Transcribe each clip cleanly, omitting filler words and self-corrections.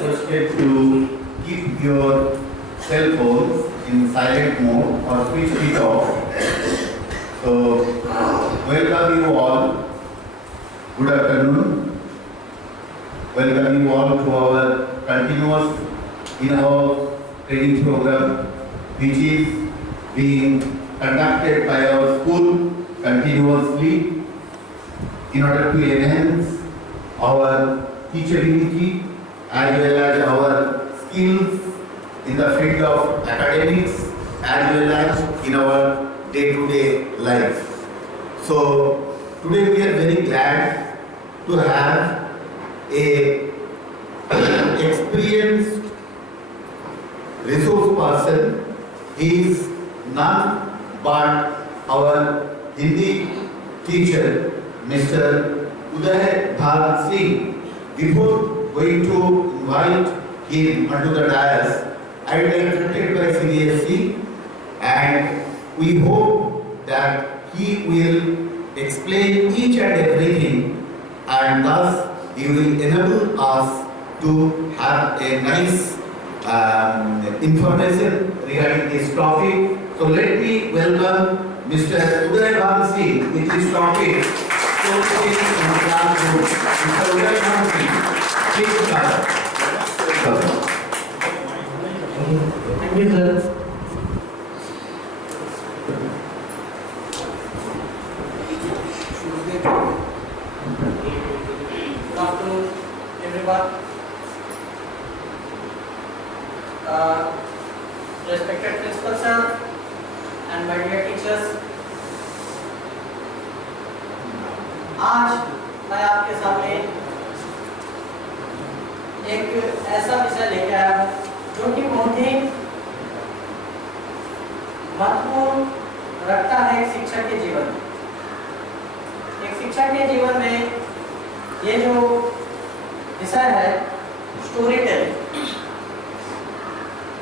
Requested to keep your cell phones in silent mode or switch it off. So, welcome you all. Good afternoon. Welcome you all to our continuous in-house training program, which is being conducted by our school continuously in order to enhance our teachability as well as our skills in the field of academics as well as in our day-to-day life. So today we are very glad to have a experienced resource person. He is none but our Hindi teacher, Mr. Uday Bhagat Singh. Before going to invite him onto the dais, I would like to take by CBSE, and we hope that he will explain each and everything, and thus he will enable us to have a nice information regarding this topic. So let me welcome Mr. Uday Bhagat Singh with this topic. So please in the classroom, Mr. Uday Bhagat Singh, please start. Thank you, sir. Good afternoon, everyone. Respected principal sir and my dear teachers, आज मैं आपके सामने एक ऐसा विषय लेकर आया जो कि बहुत ही महत्वपूर्ण रखता है एक शिक्षक के जीवन में। एक शिक्षक के जीवन में ये जो विषय है स्टोरी टेलिंग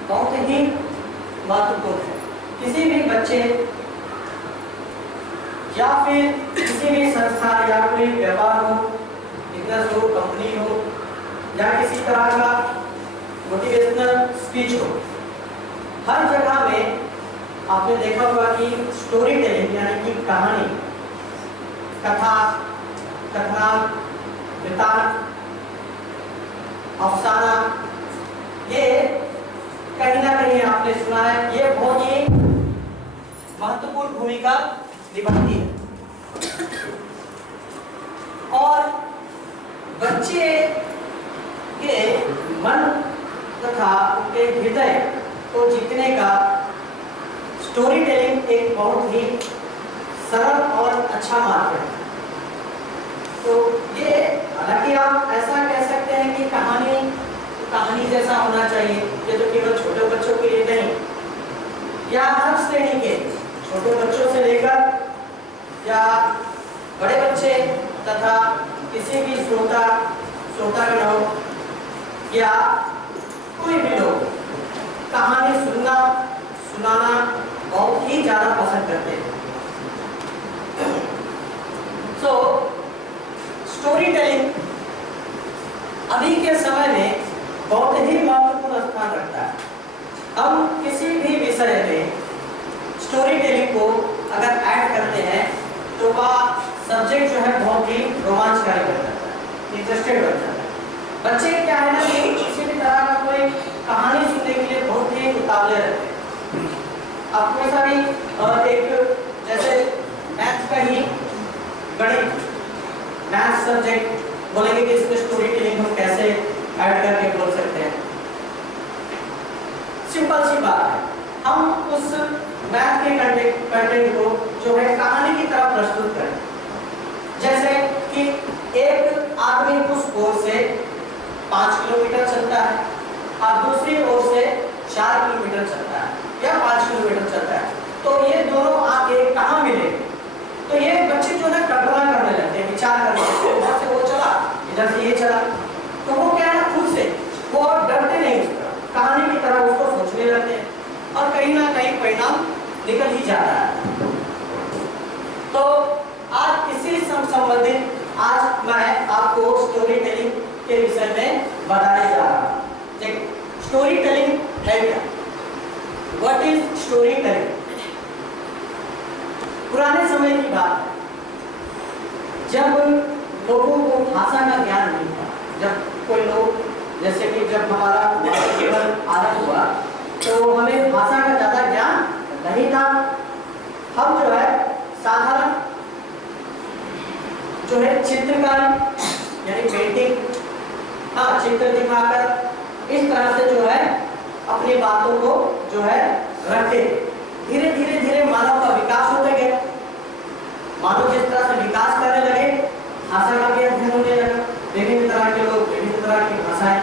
बहुत ही महत्वपूर्ण है। किसी भी बच्चे या फिर किसी भी संस्था या कोई व्यापार हो, बिजनेस हो, कंपनी हो या किसी तरह का मोटिवेशनल स्पीच हो, हर जगह में आपने देखा होगा कि स्टोरी टेलिंग यानी कि कहानी, कथा, कथानक, वृत्तांत, अफसाना, ये कहीं ना कहीं आपने सुना है, ये बहुत ही महत्वपूर्ण भूमिका निभाती है। और बच्चे के मन तथा उनके हृदय को जीतने का स्टोरी टेलिंग एक बहुत ही सरल और अच्छा मार्ग है। तो ये हालांकि आप ऐसा कह सकते हैं कि कहानी जैसा होना चाहिए, ये तो केवल छोटे बच्चों के लिए नहीं, या हर श्रेणी के छोटे बच्चों से लेकर या बड़े बच्चे तथा किसी भी श्रोतागण हो या कोई भी लोग कहानी सुनाना बहुत ही ज्यादा पसंद करते हैं। सो स्टोरी टेलिंग अभी के समय में बहुत ही महत्वपूर्ण स्थान रखता है। हम किसी भी विषय में स्टोरी टेलिंग को अगर ऐड करते हैं तो वह सब्जेक्ट जो है बहुत ही रोमांचकारी बन जाता है, इंटरेस्टेड बन जाता है। बच्चे क्या है ना कि किसी भी तरह का कोई कहानी सुनने के लिए बहुत ही उतावले रहते हैं। अब कोई सा भी एक जैसे मैथ्स का ही गणित, मैथ्स सब्जेक्ट बोलेंगे कि इसमें स्टोरी टेलिंग हम कैसे ऐड करके बोल सकते हैं। सिंपल सी बात है, हम उस मैथ के कंटेंट को जो है कहानी की तरह प्रस्तुत करें। जैसे कि एक आदमी उस ओर से 5 किलोमीटर चलता है और दूसरी ओर से 4 किलोमीटर चलता है या 5 किलोमीटर चलता है, तो ये दोनों आगे कहाँ मिले? तो ये बच्चे जो है कल्पना करने लगते हैं, विचार करने लगते हैं, इधर से वो चला, इधर से ये चला, तो वो क्या है ना खुद से वो डरते नहीं, कहानी की तरह उसको सोचने लगते हैं और कहीं ना कहीं परिणाम निकल ही जाता है। तो आज इसी संबंधित आज मैं आपको स्टोरी टेलिंग के विषय में बताने जा रहा हूँ। स्टोरी टेलिंग है क्या? What is story telling? पुराने समय की बात है, जब लोगों को भाषा का ज्ञान नहीं था। जब कोई लोग, जैसे कि जब हमारा जीवन आरंभ हुआ तो हमें भाषा का ज़्यादा ज्ञान नहीं था। हम जो है साधारण जो है चित्रकारी यानी पेंटिंग, हाँ, चित्र दिखाकर इस तरह से जो है अपनी बातों को जो है रखते। धीरे धीरे धीरे मानव का विकास होता गया। मानव जिस तरह से विकास करने लगे, भाषा का भी अध्ययन होने लगा। विभिन्न तरह के लोग, विभिन्न तरह की भाषाएं,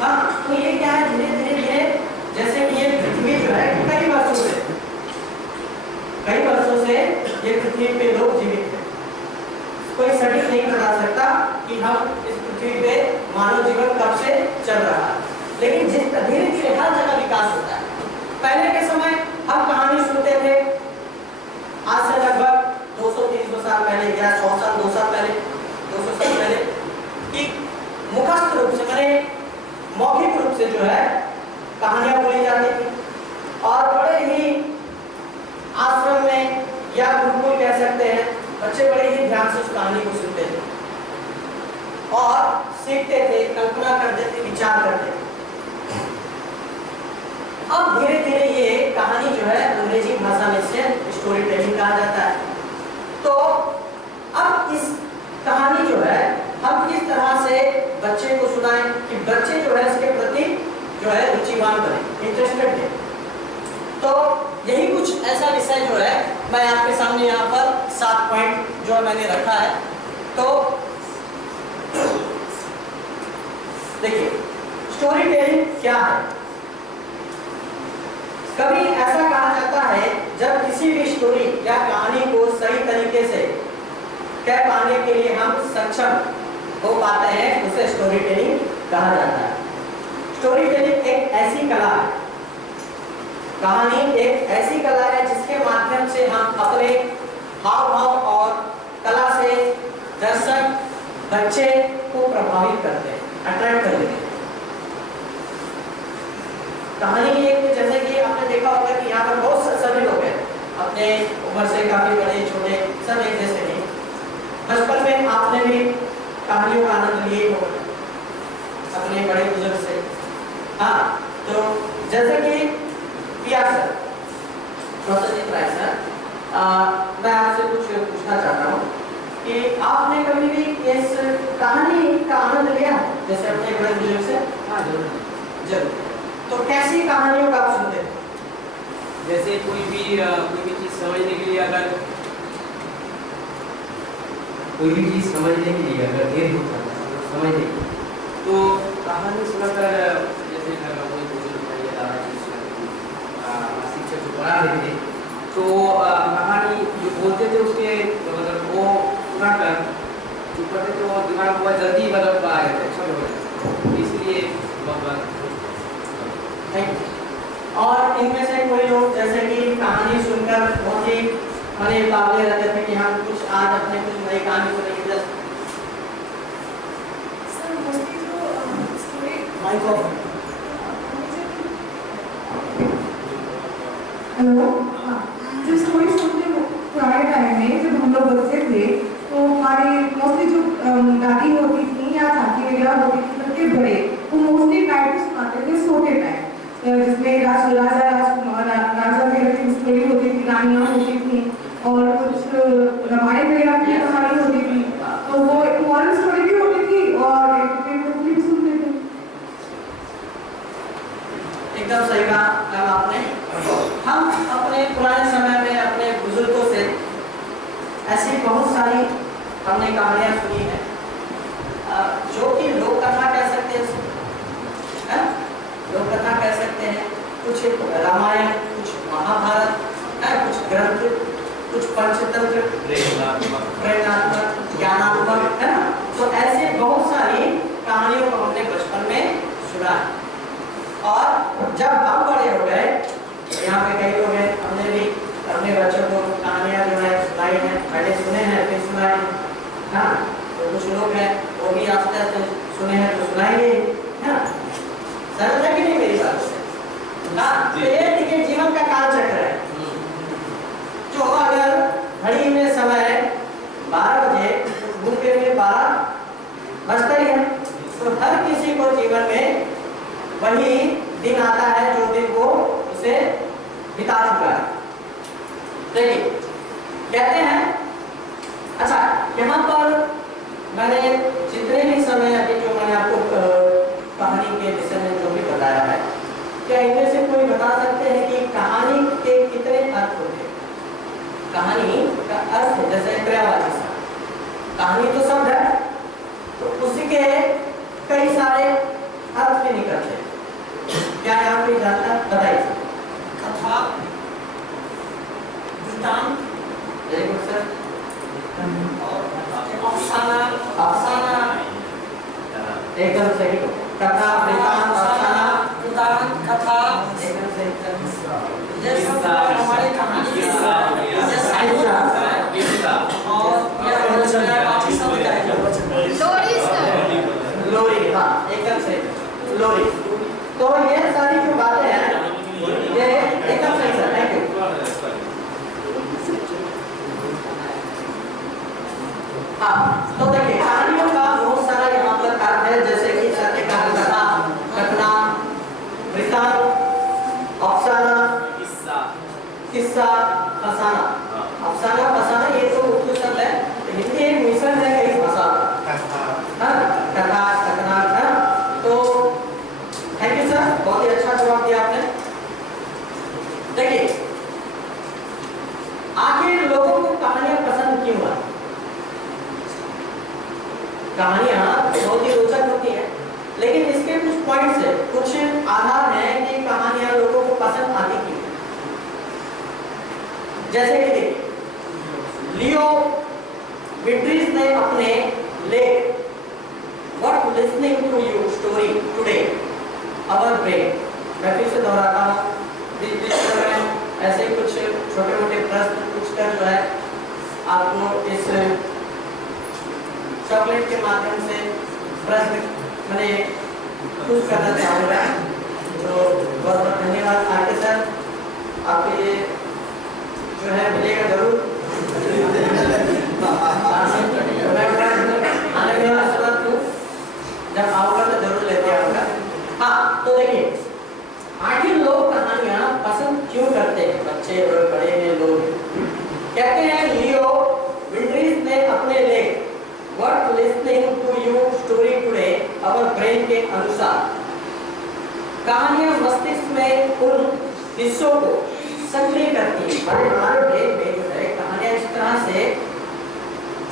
हाँ, तो ये क्या है, धीरे धीरे धीरे जैसे कि ये पृथ्वी जो है कई वर्षों से ये पृथ्वी पे लोग जीवित हैं। कोई सटीक नहीं बता सकता कि हम इस पृथ्वी पे मानव जीवन कब से चल रहा है, लेकिन जिस धीरे धीरे हर जगह विकास होता है। पहले के समय हम कहानी सुनते थे, आज से लगभग 200-300 साल पहले या 100 साल 2 साल पहले 200 साल पहले कि मुखस्थ रूप से, मैंने मौखिक रूप से जो है कहानियां बोली जाती थी और बड़े ही आश्रम में या गुरुकुल कह सकते हैं, बच्चे बड़े ही ध्यान से उस कहानी को सुनते थे और सीखते थे, कल्पना करते थे, विचार करते थे। अब धीरे धीरे ये कहानी जो है अंग्रेजी भाषा में से स्टोरी टेलिंग कहा जाता है। तो अब इस कहानी जो है हम किस तरह से बच्चे को सुनाएं कि बच्चे जो है इसके प्रति जो है रुचिवान बने, इंटरेस्टेड है। तो यही कुछ ऐसा विषय जो है मैं आपके सामने यहाँ पर 7 पॉइंट जो मैंने रखा है। तो देखिए, स्टोरी टेलिंग क्या है? कभी ऐसा कहा जाता है जब किसी भी स्टोरी या कहानी को सही तरीके से कह पाने के लिए हम सक्षम हो पाते हैं, उसे स्टोरी टेलिंग कहा जाता है। स्टोरी टेलिंग एक ऐसी कला है, कहानी एक ऐसी कला है जिसके माध्यम से हम अपने हाव भाव और कला से दर्शक, बच्चे को प्रभावित करते हैं, अट्रैक्ट करते हैं। कहानी एक, जैसे कि आपने देखा होगा कि यहाँ पर बहुत सभी लोग हैं, अपने उम्र से काफी बड़े छोटे सब एक जैसे नहीं। बचपन में आपने भी कहानियों का आनंद लिए हो अपने बड़े बुजुर्ग से, हाँ। तो जैसे कि सर, प्रोफेसर राय सर, मैं आपसे कुछ पूछना चाहता हूँ कि आपने कभी भी इस कहानी का आनंद लिया जैसे अपने बड़े बुजुर्ग से? हाँ, जरूर। तो कैसी कहानियों का आप सुनते हैं? जैसे कोई भी चीज समझने के लिए अगर देर होता है समझने की, तो कहानी सुनाकर, जैसे घर में कोई बुजुर्ग है या दादाजी शिक्षक जो पढ़ा रहे थे, तो कहानी जो बोलते थे उसके मतलब वो सुनाकर जो पढ़ते थे वो दिमाग बहुत जल्दी मतलब आ जाते, अच्छा हो जाता, इसलिए बहुत और इनमें से कोई लोग जैसे कि कहानी सुनकर बहुत ही मने काबिल रहते थे कि हम कुछ आज अपने कुछ नई कहानी सुनेंगे। हेलो, हाँ, जो स्टोरी सुनते हैं पुराने टाइम में जब हम लोग बच्चे थे तो हमारे मोस्टली जो दादी होती थी या चाची वगैरह होती थी, बच्चे बड़े, वो मोस्टली टाइम पे सुनाते थे सोते टाइम, जिसमें राजा वगैरह की स्टोरी होती थी, रानियाँ होती थी और कुछ रामायण वगैरह की कहानी होती थी। तो वो एक मॉरल स्टोरी भी होती थी और एक भी सुनते थे। एकदम सही कहा आपने। हम अपने पुराने समय में अपने बुजुर्गों से ऐसी बहुत सारी हमने कहानियां सुनी हैं, जो कि लोक कथा कह सकते हैं, लोक कथा कह सकते हैं। कुछ रामायण, कुछ महाभारत, कुछ ग्रंथ, कुछ पंचतंत्र, प्रेरणात्मक, ज्ञानात्मक, है ना। तो ऐसे बहुत सारी कहानियों को हमने बचपन में सुना है। और जब हम बड़े हो गए, यहाँ पे कई लोग हैं, हमने भी अपने बच्चों को कहानियाँ जो है सुनाई है, पहले सुने हैं फिर सुनाए, हाँ। जैसे सुने हैं तो सुनाएंगे, है ना? समझ है कि नहीं मेरी बात? हाँ, तो ये देखिए जीवन का काल चक्र है। जो अगर घड़ी में समय 12 बजे घूमते हुए 12 बजता ही है, तो हर किसी को जीवन में वही दिन आता है जो दिन वो उसे बिता चुका है। देखिए कहते हैं, अच्छा यहाँ पर मैंने जितने भी समय अभी जो मैंने आपको कहानी के विषय में जो भी बताया है, क्या इनमें से कोई बता सकते हैं कि कहानी के कितने अर्थ होते हैं? कहानी का अर्थ जैसे क्रियावाची सा, कहानी तो शब्द है, तो उसी के कई सारे अर्थ भी निकलते हैं। क्या यहाँ कोई जानता है? बताइए। कथा, वृत्तांत, वेरी गुड सर। और अफसाना, अफसाना एकदम सही। कथा, वृत्तांत, अफसाना, वृत्तांत, कथा, एकदम सही। ये सब हमारी कहानी के और ये बाकी सब लोरी, हाँ एकदम सही, लोरी। तो ये सारी जो बातें हैं ये एकदम सही सर, थैंक यू। हाँ, तो देखिए कहानियों का बहुत सारा यहाँ पर अर्थ है, जैसे कि सत्य कथा, घटना, वृत्तांत, अफसाना, किस्सा, फसाना। अफसाना, फसाना ये तो उर्दू शब्द है, हिंदी एक मिश्रण है कई भाषा का, कथा, घटना, तो थैंक यू सर, बहुत ही अच्छा जवाब दिया आपने। देखिए आखिर लोगों को कहानियां पसंद क्यों है? कहानियां बहुत ही रोचक होती हैं, लेकिन इसके कुछ पॉइंट्स है, कुछ आधार हैं कि कहानियां लोगों को पसंद आती क्यों। जैसे कि देखिए लियो विट्रीज ने अपने लेख what listening to you story today our brain, मैं फिर से दोहराता हूँ, ऐसे कुछ छोटे मोटे प्रश्न पूछकर जो है आपको इस चॉकलेट के माध्यम से प्रश्न मैंने खुश करना चाहूँगा। तो बहुत बहुत धन्यवाद आके सर, आपको ये जो है मिलेगा जरूर। आने में आशीर्वाद दूँ, जब आऊँगा तो जरूर लेते आऊँगा। हाँ, तो देखिए आखिर लोग कहानियाँ पसंद क्यों करते हैं? बच्चे और बड़े हैं लोग। कहते हैं लियो विट्रीज ने अपने लेख what listening to you story today our brain के अनुसार कहानियाँ मस्तिष्क में उन हिस्सों को सक्रिय करती है, हमारे ब्रेन में जो है कहानियाँ इस तरह से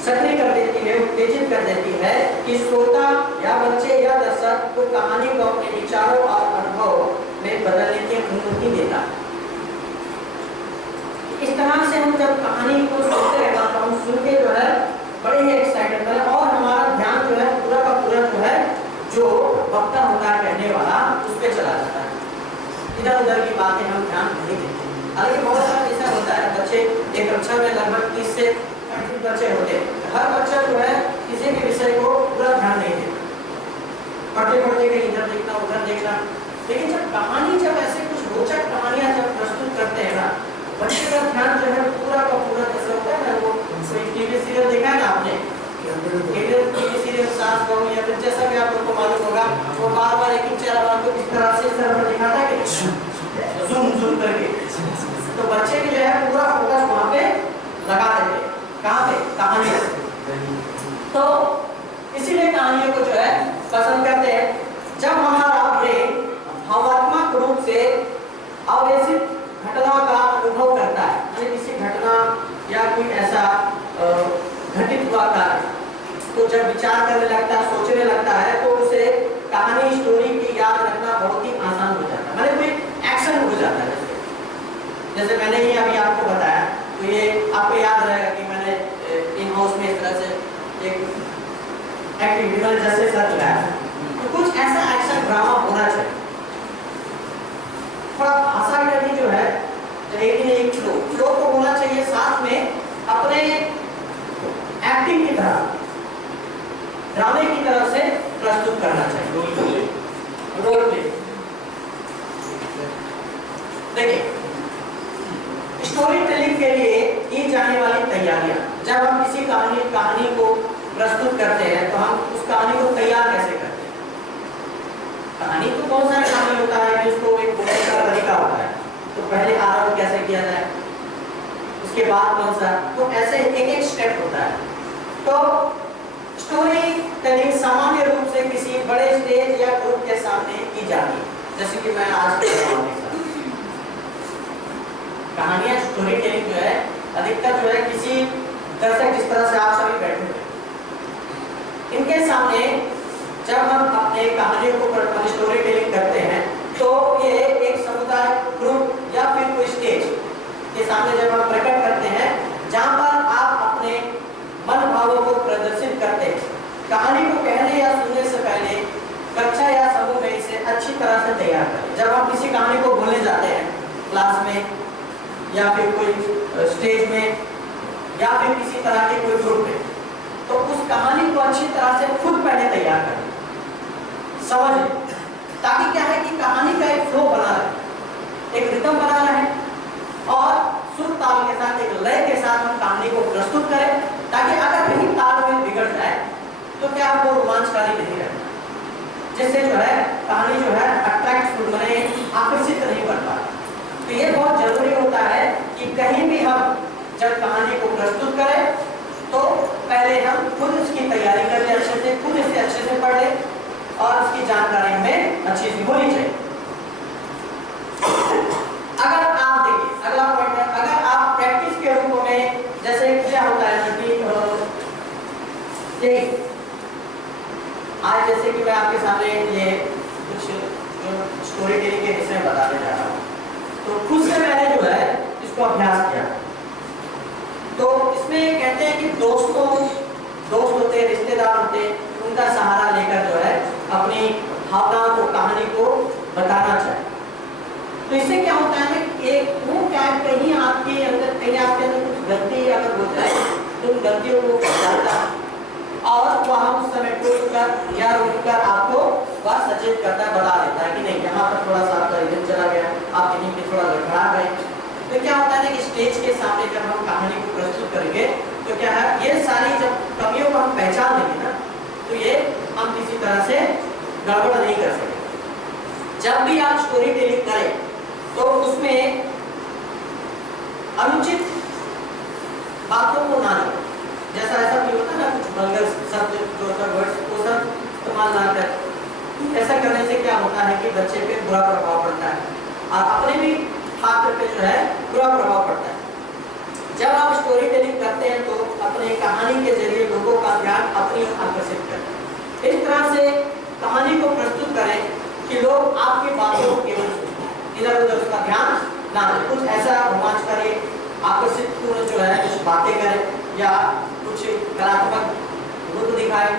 सक्रिय कर देती है, उत्तेजित कर देती है कि श्रोता या बच्चे या दर्शक को कहानी को अपने विचारों और अनुभव में बदलने की अनुमति देता है। इस तरह से हम जब कहानी को सुनते हैं तो हम सुन के जो है बड़े ही एक्साइटेड होते हैं और हमारा ध्यान जो है पूरा का पूरा जो है जो वक्ता होता है कहने वाला उस पर चला जाता है, इधर उधर की बातें हम ध्यान नहीं देते। हालांकि बहुत सारा ऐसा होता है, बच्चे एक कक्षा में लगभग 30 से 35 बच्चे होते हैं, हर बच्चा जो है किसी भी विषय को पूरा ध्यान नहीं देता, पढ़ते पढ़ते कहीं इधर देखना उधर देखना। लेकिन जब कहानी जब ऐसे कुछ रोचक कहानियां जब प्रस्तुत करते हैं ना, बच्चे का ध्यान जो है पूरा का पूरा जैसे होता है ना, वो टीवी सीरियल देखा है ना आपने, टीवी सीरियल सास बहू या फिर जैसा भी आप लोग को मालूम होगा, वो बार बार एक ही चेहरा को किस तरह से इस तरह पर दिखाता है कि जूम जूम करके, तो बच्चे भी जो है पूरा फोकस वहाँ पे लगा देते हैं। कहाँ पे? कहानी। तो इसीलिए कहानियों को जो है पसंद करते हैं। जब हमारा ब्रेन भावनात्मक रूप से आवेशित घटना का अनुभव करता है, यानी किसी घटना या कोई ऐसा घटित हुआ कार्य, तो जब विचार करने लगता है, सोचने लगता है, तो उसे कहानी स्टोरी की याद रखना बहुत ही आसान हो जाता है, मतलब कोई एक्शन हो जाता है। जैसे मैंने ही अभी आपको बताया, तो ये आपको याद रहेगा कि मैंने इन हाउस में इस तरह से एक एक्टिविटी मैंने जैसे साथ लगाया, तो कुछ ऐसा एक्शन ड्रामा होना चाहिए। थोड़ा भाषा करनी जो है, लेकिन एक फ्लो तो होना चाहिए, साथ में अपने एक्टिंग की तरह ड्रामे की तरफ से प्रस्तुत करना चाहिए। Role play. देखिए, स्टोरी टेलिंग के लिए की जाने वाली तैयारियां, जब हम किसी कहानी को प्रस्तुत करते हैं तो हम उस कहानी को तैयार कैसे करते हैं? कहानी तो बहुत सारे शामिल होता है कि उसको एक बोलने का तरीका होता है, तो पहले आरंभ कैसे किया जाए, उसके बाद कौन सा, तो ऐसे एक एक स्टेप होता है। तो स्टोरी टेलिंग सामान्य रूप से किसी बड़े स्टेज या ग्रुप के सामने की जाती है, जैसे कि मैं आज कर रहा हूं। कहानियां स्टोरी टेलिंग जो है अधिकतर जो है किसी दर्शक, जिस तरह से आप सभी बैठे हैं, इनके सामने जब हम अपने कहानियों को स्टोरी टेलिंग करते हैं तो ये एक समुदाय, ग्रुप या फिर कोई स्टेज के सामने जब हम प्रकट करते हैं, जहां पर आप अपने मन भावों को प्रदर्शित करते हैं। कहानी को कहने या सुनने से पहले कक्षा या समूह में इसे अच्छी तरह से तैयार करें। जब हम किसी कहानी को बोलने जाते हैं क्लास में या फिर कोई स्टेज में या फिर किसी तरह के कोई ग्रुप में, तो उस कहानी को अच्छी तरह से खुद पहले तैयार करें, समझ, ताकि क्या है कि कहानी का एक फ्लो बना रहे, एक रिदम बना रहे और सुर ताल के साथ, एक लय के साथ हम कहानी को प्रस्तुत करें, ताकि अगर कहीं ताल में बिगड़ जाए तो क्या वो रोमांचकारी नहीं रहता, जिससे जो है कहानी जो है अट्रैक्टिव बने, आकर्षित नहीं कर पाती। तो ये बहुत जरूरी होता है कि कहीं भी हम जब कहानी को प्रस्तुत करें तो पहले हम खुद इसकी तैयारी कर लें, अच्छे से खुद इसे अच्छे से पढ़ लें और इसकी जानकारी हमें अच्छी सी होनी चाहिए। अगर आप देखिए, अगला पॉइंट है, अगर आप प्रैक्टिस के रूप में, जैसे क्या होता है ना कि आज जैसे कि मैं आपके सामने ये कुछ स्टोरी टेलिंग के विषय में बताने जा रहा हूँ, तो खुद से मैंने जो है इसको अभ्यास किया। तो इसमें कहते हैं कि दोस्त होते, रिश्तेदार होते, उनका सहारा लेकर जो है अपनी भावनाओं को, कहानी को बताना चाहिए। तो इससे क्या होता है कि एक वो क्या कहीं आपके अंदर कुछ गलती अगर हो जाए तो उन गलतियों को बताता है और वह उस समय टोककर या रोककर आपको वह सचेत करता है, बता देता है कि नहीं, यहाँ पर थोड़ा सा आपका इधर चला गया, आप कहीं पे थोड़ा लड़खड़ा गए। तो क्या होता है कि स्टेज के सामने जब हम कहानी को प्रस्तुत करेंगे तो क्या है, ये सारी जब कमियों को हम पहचान लेंगे ना, तो ये हम किसी तरह से गड़बड़ नहीं कर सकते। जब भी आप स्टोरी टेलिंग करें तो उसमें अनुचित बातों को ना लें, जैसा ऐसा भी होता है ना, कुछ वल्गर शब्द जो होता है वर्ड्स वो सब इस्तेमाल ना करें। ऐसा करने से क्या होता है कि बच्चे पे बुरा प्रभाव पड़ता है और अपने भी छात्र पे जो है बुरा प्रभाव पड़ता है। जब आप स्टोरी टेलिंग करते हैं तो अपने कहानी के जरिए लोगों का ध्यान अपनी ओर आकर्षित करें। इस तरह से कहानी को प्रस्तुत करें कि लोग आपकी बातों को केवल सुनें, इधर उधर उसका ध्यान ना दें। कुछ ऐसा रोमांचकारी, आकर्षित पूर्ण जो है कुछ बातें करें या कुछ कलात्मक रूप दिखाए,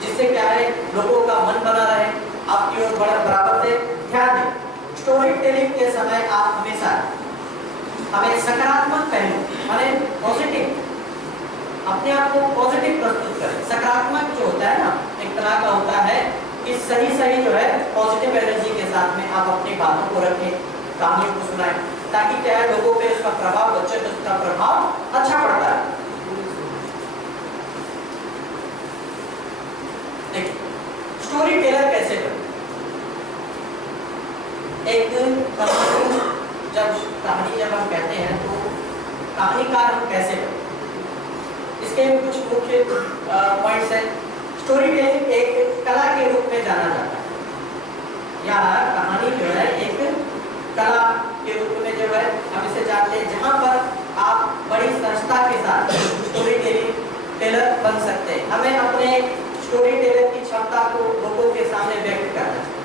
जिससे क्या है लोगों का मन बना रहे, आपकी ओर बराबर से ध्यान दें। स्टोरी टेलिंग के समय आप हमेशा हमें सकारात्मक पहलू माने पॉजिटिव, अपने आप को पॉजिटिव प्रस्तुत करें। सकारात्मक जो होता है ना, एक तरह का होता है कि सही जो है पॉजिटिव एनर्जी के साथ में आप अपनी बातों को रखें, कहानियों को सुनाएं, ताकि क्या है लोगों पे उसका प्रभाव, बच्चे पे उसका प्रभाव अच्छा पड़ता है। देखिए स्टोरी टेलर कैसे करें। एक कहानी जब हम कहते हैं तो कहानीकार हम कैसे करें, इसके कुछ मुख्य पॉइंट्स हैं। स्टोरी टेलिंग एक कला के रूप में जाना जाता है, या कहानी जो है एक कला के रूप में जो है हम इसे जानते हैं, जहाँ पर आप बड़ी सहजता के साथ स्टोरी टेलर बन सकते हैं। हमें अपने स्टोरी टेलर की क्षमता को लोगों के सामने व्यक्त करना चाहिए।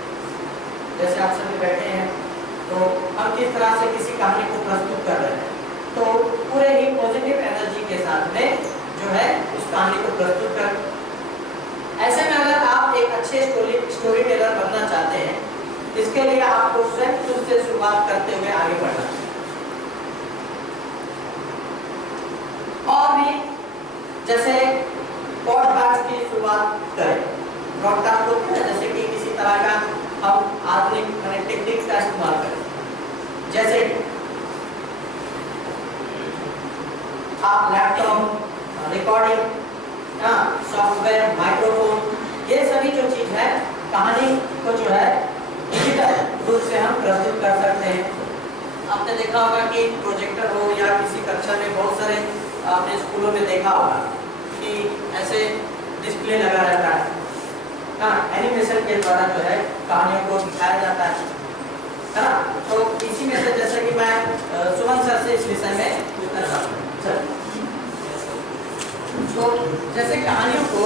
जैसे आप सभी बैठे हैं तो हम किस तरह से किसी कहानी को प्रस्तुत कर रहे हैं, तो पूरे ही पॉजिटिव एनर्जी के साथ में जो है उस कहानी को प्रस्तुत कर। ऐसे में अगर आप एक अच्छे स्टोरी टेलर बनना चाहते हैं, इसके लिए आपको स्वयं खुद से शुरुआत करते हुए आगे बढ़ना है। और भी जैसे पॉडकास्ट की शुरुआत करें। ब्रॉडकास्ट को जैसे कि किसी तरह का हम आधुनिक टेक्निक का इस्तेमाल करें, जैसे आप लैपटॉप, रिकॉर्डिंग, सॉफ्टवेयर, माइक्रोफोन, ये सभी जो चीज है कहानी को जो है डिजिटल रूप से हम प्रस्तुत कर सकते हैं। आपने देखा होगा कि प्रोजेक्टर हो या किसी कक्षा में बहुत सारे आपने स्कूलों में देखा होगा कि ऐसे डिस्प्ले लगा रहता है, एनिमेशन के द्वारा जो है कहानियों को दिखाया जाता है ना। तो इसी में से जैसे कि मैं सुमन सर से इस विषय में पूछना चाहता हूँ सर। तो जैसे कहानियों को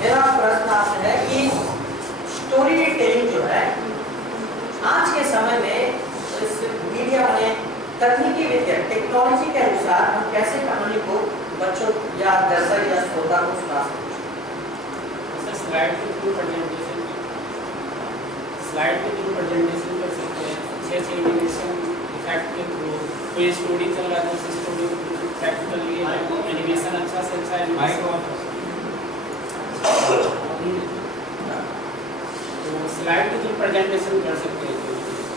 मेरा प्रश्न आपसे है कि स्टोरी टेलिंग जो है आज के समय में इस मीडिया में तकनीकी विद्या टेक्नोलॉजी के अनुसार हम कैसे कहानी को बच्चों या दर्शक या श्रोता को सुना सकते हैं? स्लाइड के थ्रू प्रेजेंटेशन कर सकते हैं, अच्छे अच्छे एनिमेशन इफेक्ट के थ्रू। कोई स्टोरी चल रहा है तो उस स्टोरी को प्रैक्टिकली एनिमेशन अच्छा से अच्छा एनिमेशन तो स्लाइड के थ्रू प्रेजेंटेशन कर सकते हैं।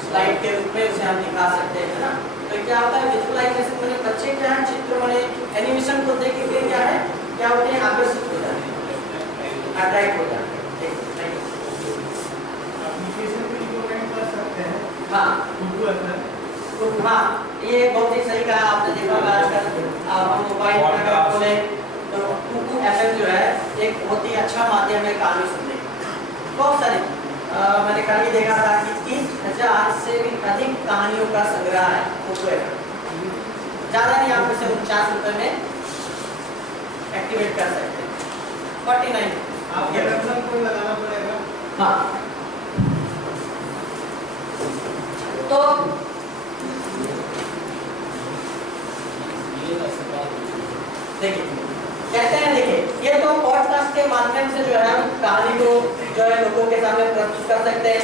स्लाइड के रूप में उसे हम दिखा सकते हैं ना। तो क्या होता है विजुअलाइजेशन में बच्चे क्या है चित्र में एनिमेशन को देख के क्या है क्या होते हैं आकर्षित हो जाते हैं, अट्रैक्ट हो जाते हैं। एप्लीकेशन भी इम्प्लीमेंट कर सकते हैं। हाँ तो हाँ ये बहुत ही सही कहा आपने। देखा होगा आजकल हम मोबाइल में अगर खोले तो कुकू एफएम जो है एक बहुत ही अच्छा माध्यम है कहानी सुनने का। बहुत सारी मैंने कल ही देखा था कि 30,000 से भी अधिक कहानियों का संग्रह है कुकू एफएम। ज़्यादा नहीं, आप इसे 49 रुपये में एक्टिवेट कर सकते हैं। 49 आपके वेबसाइट को लगाना पड़ेगा। हाँ तो देखिए कहते हैं, देखिए ये तो पॉडकास्ट के माध्यम से जो है हम कहानी को जो है लोगों के सामने प्रस्तुत कर सकते हैं।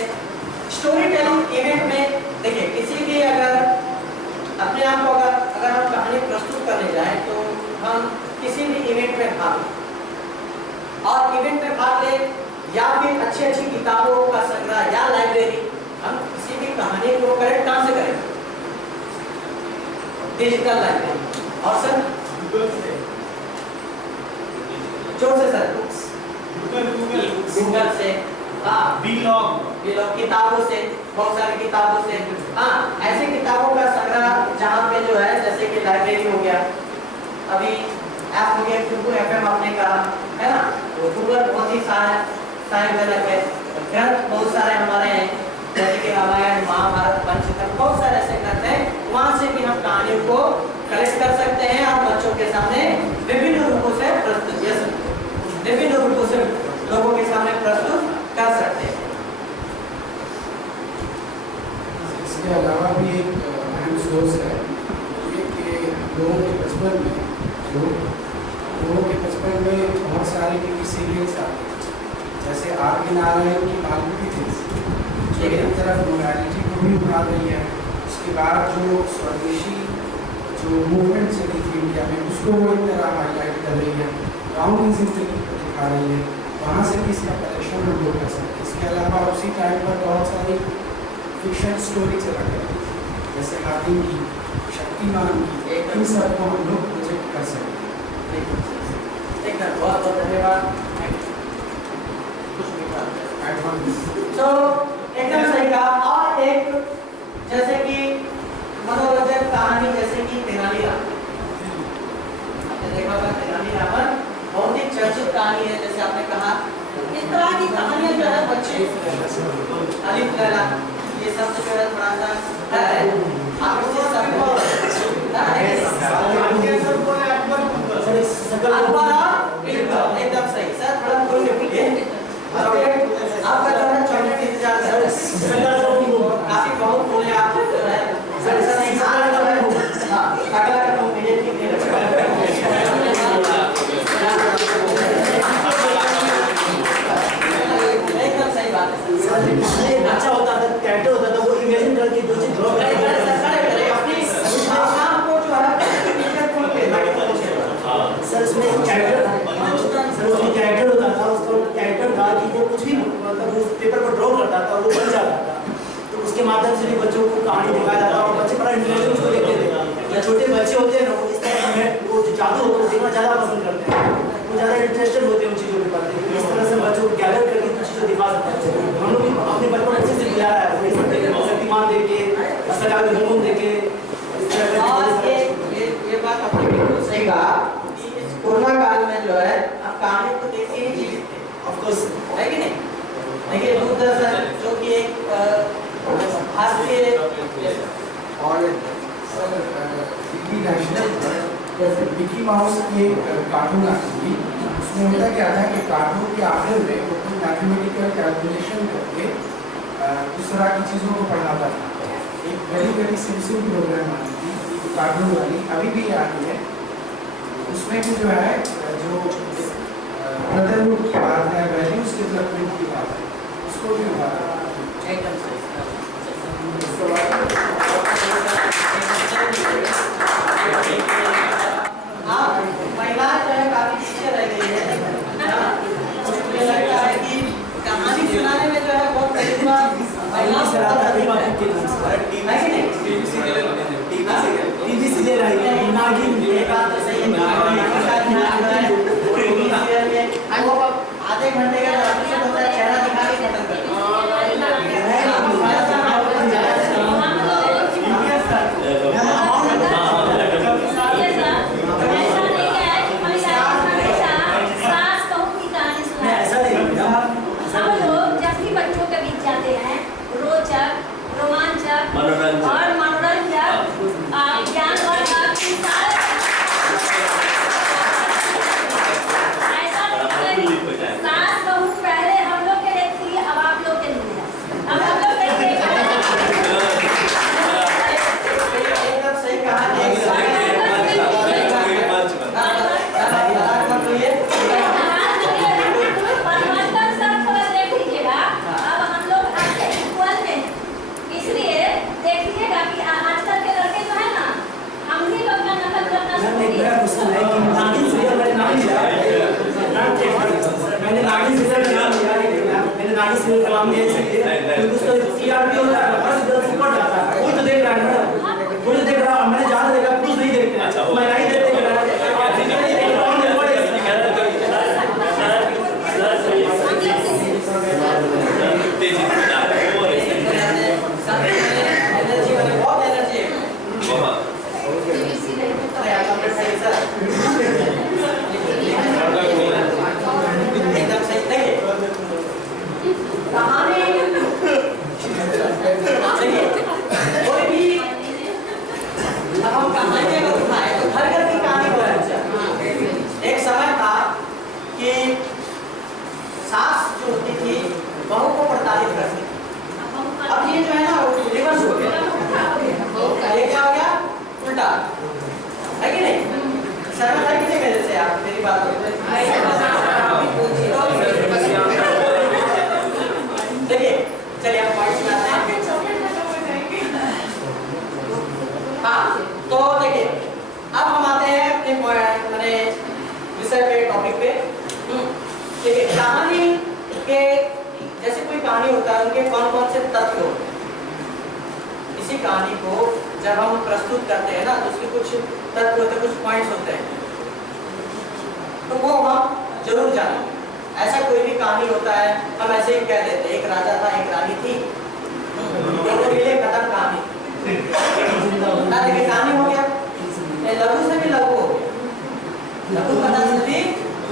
स्टोरी टेलिंग इवेंट में देखिए किसी भी अगर अपने आप को अगर हम कहानी प्रस्तुत करने जाएं तो हम किसी भी इवेंट में भाग लें और इवेंट में भाग लें या फिर अच्छी अच्छी किताबों का संग्रह या लाइब्रेरी, हम किसी भी कहानी को करेक्ट कहाँ से करें? Digital library. और सर गूगल से, जोर से सर गूगल से, हाँ बीलॉग किताबों से, बहुत सारी किताबों से, हाँ ऐसी किताबों का संग्रह जहाँ पे जो है जैसे कि लाइब्रेरी हो गया, अभी ऐप हो गया कुकू एफएम आपने कहा है ना, तो गूगल बहुत ही सहायक है। ग्रंथ बहुत सारे हमारे हैं जैसे कि रामायण, महाभारत, पंचतंत्र, बहुत सारे ऐसे ग्रंथ हैं, वहाँ से भी हम कहानियों को कलेक्ट कर सकते हैं और बच्चों के सामने विभिन्न रूपों से लोगों के सामने प्रस्तुत कर सकते हैं। इसके अलावा भी एक अहम सोर्स है ये कि लोगों के बचपन में बहुत सारे टीवी सीरियल्स आते हैं, जैसे आर के नारायण की मालवी थी जो एक तरफ मोरालिटी को भी उठा रही है, उसके बाद जो स्वदेशी जो मूवमेंट चली थी इंडिया में उसको वो एक तरह हाईलाइट कर रही है, गाँव की जिंदगी को दिखा रही है, वहाँ से भी इसका कलेक्शन हम लोग कर सकते हैं। इसके अलावा उसी टाइम पर बहुत सारी फिक्शन स्टोरी चला करती थी, जैसे हातिम की, शक्तिमान की, इन सबको हम लोग प्रोजेक्ट कर सकते हैं। बहुत बहुत धन्यवाद। तो एकदम सही कहा। और एक जैसे कि मनोरंजक कहानी जैसे कि तेनालीराम, आपने देखा होगा तेनालीराम बहुत ही चर्चित कहानी है। जैसे आपने कहा इस तरह की कहानियां जो है बच्चे अलिफ लैला ये सब जो है थोड़ा सा है आपको सभी को एकदम सही सर, थोड़ा बोल के बोलिए। आपका जो है चॉकलेट इंतजार कर रहा है, काफी बहुत बोले आप जो है ऐसा नहीं अगला का तुम मुझे ठीक नहीं लगता। एकदम सही बात है। अच्छा होता था, कैरेक्टर होता था, वो इमेजिन करके दो चीज कहानी दिखाया जाता है और बच्चे बड़ा इंटरेस्ट उसको देखते थे। या छोटे बच्चे होते हैं ना, वो इस तरह में वो जो जादू होता है वो देखना ज़्यादा पसंद करते हैं, वो ज़्यादा इंटरेस्टेड होते हैं उन चीज़ों के प्रति। इस तरह से बच्चों को गैदर करके कुछ चीज़ें दिखा सकते हैं। हम लोग भी अपने बचपन अच्छे से गुजारा है, वो इस तरह के शक्तिमान देख के, अस्पताल में घूम देख के, इस तरह के। और ये बात आपने बिल्कुल सही कहा कि इस कोरोना काल में जो है हम कहानी को देख के ही जीवित थे, ऑफ कोर्स है कि नहीं? देखिए दूरदर्शन जो कि एक भारतीय और नेशनल मिकी माउस की एक कार्टून आती थी, उसमें होता क्या था कि कार्टून के आखिर में वो कोई मैथमेटिकल कैलकुलेशन करके उस तरह की चीज़ों को पढ़ाता था। एक वेरी वेरी सिंपल प्रोग्राम आती थी कार्टून वाली, अभी भी आती है। उसमें भी जो है जो ब्रदरहुड की बात है, वैल्यूज डेवलपमेंट की बात है, उसको भी उठाता है। एकदम सही। हाँ, महिला जो है काफी पीछे रह गई है। मुझे लगता है कि कहानी सुनाने में जो है बहुत तजुर्बा महिला से रहा था, अभी बात की है कि नहीं? टीवी सीरियल आई है, नागिन। ये बात तो सही है। वो आधे घंटे का एपिसोड होता है, चेहरा दिखा के खत्म कर देते हैं। और मनोरंजक ज्ञान और ऐसा सास बहू पहले हम लोग के लिए थी, अब आप लोग के लिए है। अब हम लोग एकदम सही कहा। परिवर्तन सब थोड़ा देख लीजिएगा। अब हम लोग आपके इक्वल में, इसलिए देखिएगा कि आजकल के लड़के जो है ना, हम ही लोग का नकल करना शुरू किए। मेरा क्वेश्चन है कि नागिन सीरियल मैंने नाम लिया, मैंने नागिन सीरियल का नाम लिया, मैंने नागिन सीरियल का नाम लिया इसलिए क्योंकि उसका टीआरपी होता है, बस 10 ऊपर जाता है। कोई तो देख रहा है ना, कोई तो देख रहा है। मैंने जहाँ देखा कुछ नहीं देखते हैं, मैं नहीं देखते हैं। एनर्जी वाले बहुत एनर्जी है। एकदम सही। देखिए कहानी, देखिए कोई भी अब हम कहानी अगर उठाए तो घर घर की कहानी हो रही है। एक समय था कि सास जो होती थी बहू को प्रताड़ित करती थी। अब ये जो है ना रिवर्स हो गया, ये क्या हो गया, उल्टा है कि नहीं? सहमत है कि नहीं मेरे से आप मेरी बात को? देखिए चलिए आप पॉइंट्स में आते हैं। हाँ तो देखिए अब हम आते हैं अपने मैंने विषय पे, टॉपिक पे। देखिए कहानी के जैसे कोई कहानी होता है, उनके कौन कौन से तत्व होते हैं। इसी कहानी को जब हम प्रस्तुत करते हैं ना तो उसके कुछ तत्व होते हैं, कुछ पॉइंट्स होते हैं, तो वो हम जरूर जानें। ऐसा कोई भी कहानी होता है हम ऐसे ही कह देते हैं, एक राजा था एक रानी थी, दोनों मिले खत्म कहानी। देखिए कहानी हो गया, लघु से भी लघु हो गया, लघु कथा से भी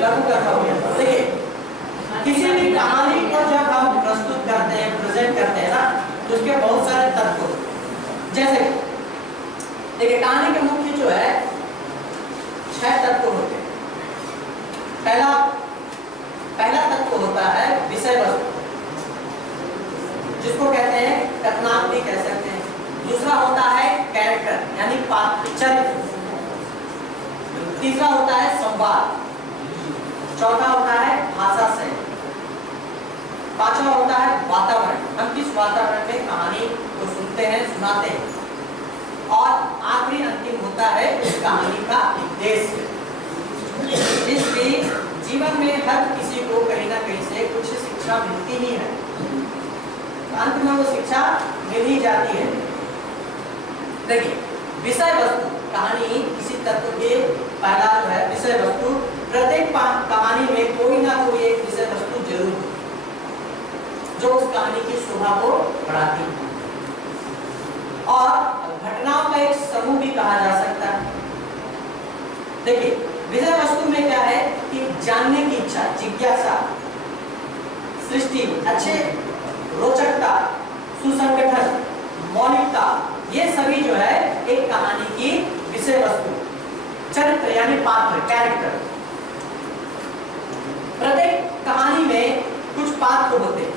लघु कथा हो गया। देखिए किसी भी कहानी को जब हम प्रस्तुत करते हैं, प्रेजेंट करते हैं ना, तो उसके बहुत सारे तत्व होते हैं। जैसे देखिए कहानी के मुख्य जो है 6 तत्व होते हैं। पहला तत्व होता है विषय वस्तु, जिसको कहते हैं कथनात्मक भी कह सकते हैं। दूसरा होता है कैरेक्टर यानी पात्र, चरित्र। तीसरा होता है संवाद। चौथा होता है भाषा से। पांचवा होता है वातावरण, हम किस वातावरण में कहानी को सुनते हैं, सुनाते हैं। और आखिरी अंतिम होता है कहानी का उद्देश्य, जिसकी जीवन में हर किसी को कहीं ना कहीं से कुछ शिक्षा मिलती ही है। अंत में वो शिक्षा मिल ही जाती है। देखिए विषय वस्तु, कहानी किसी तत्व के पहला जो है विषय वस्तु, प्रत्येक कहानी में कोई ना कोई एक विषय वस्तु जरूर होती जो उस कहानी की शोभा को बढ़ाती है, और घटनाओं का एक समूह भी कहा जा सकता है। देखिए विषय वस्तु में क्या है कि जानने की इच्छा, जिज्ञासा, सृष्टि, अच्छे रोचकता, सुसंगठन, मौलिकता, ये सभी जो है एक कहानी की विषय वस्तु। चरित्र यानी पात्र, कैरेक्टर, प्रत्येक कहानी में कुछ पात्र होते हैं,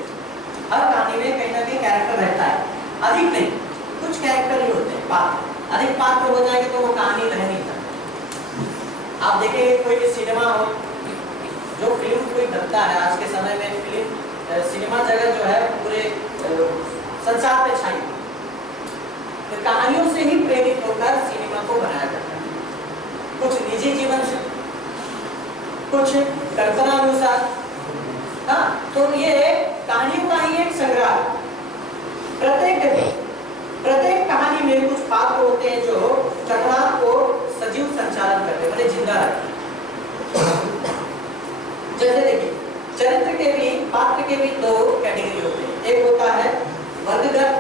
हर कहानी में कहीं ना कहीं कैरेक्टर रहता है, अधिक नहीं, कुछ कैरेक्टर ही होते हैं पात्र। अधिक पात्र हो जाएंगे तो वो कहानी रह नहीं सकती। आप देखेंगे कोई भी सिनेमा हो, जो फिल्म कोई बनता है आज के समय में, फिल्म सिनेमा जगत जो है पूरे संसार पे छाई, तो कहानियों से ही प्रेरित होकर सिनेमा को बनाया जाता है, कुछ निजी जीवन से, कुछ कल्पना अनुसार। हाँ, तो ये कहानियों का ही एक संग्रह। प्रत्येक कहानी में कुछ पात्र होते हैं जो घटना को सजीव संचालन करते हैं, मतलब जिंदा रखते हैं। जैसे देखिए चरित्र के भी, पात्र के भी दो कैटेगरी होते हैं, एक होता है वर्गगत,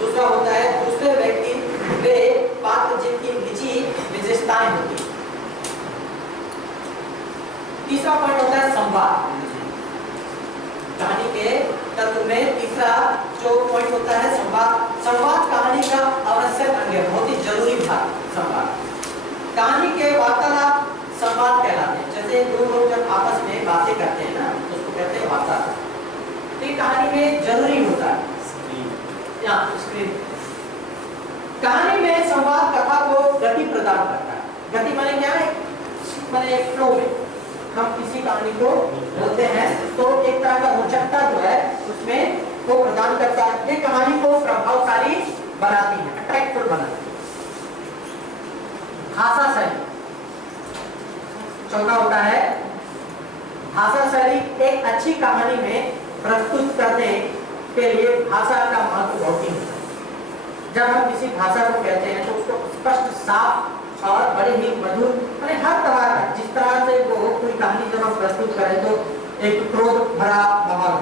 दूसरा होता है दूसरे व्यक्ति वे पात्र जिनकी निजी विशेषताएं होती है। तीसरा पॉइंट होता है संवाद। कहानी के तत्व में तीसरा जो पॉइंट होता है संवाद। संवाद कहानी का आवश्यक अंग है, बहुत ही जरूरी भाग संवाद। कहानी के वार्तालाप संवाद कहलाते हैं। जैसे दो लोग जब आपस में बातें करते हैं ना, तो उसको कहते हैं वार्तालाप। तो ये कहानी में जरूरी होता है। कहानी में संवाद कथा को गति प्रदान करता है। गति माने क्या है? माने फ्लो में हम किसी कहानी को बोलते हैं तो एक तरह का रोचकता जो है उसमें वो प्रदान करता है। ये कहानी को प्रभावशाली बनाती है, अट्रैक्टिव बनाती है। भाषा शैली चौथा होता है भाषा शैली। एक अच्छी कहानी में प्रस्तुत करने के लिए भाषा का महत्व बहुत ही होता है। जब हम किसी भाषा को कहते हैं तो उसको स्पष्ट, साफ और बड़े ही मधुर, मैंने हर तरह का, जिस तरह से वो कोई कहानी जब हम प्रस्तुत करें तो एक क्रोध भरा माहौल,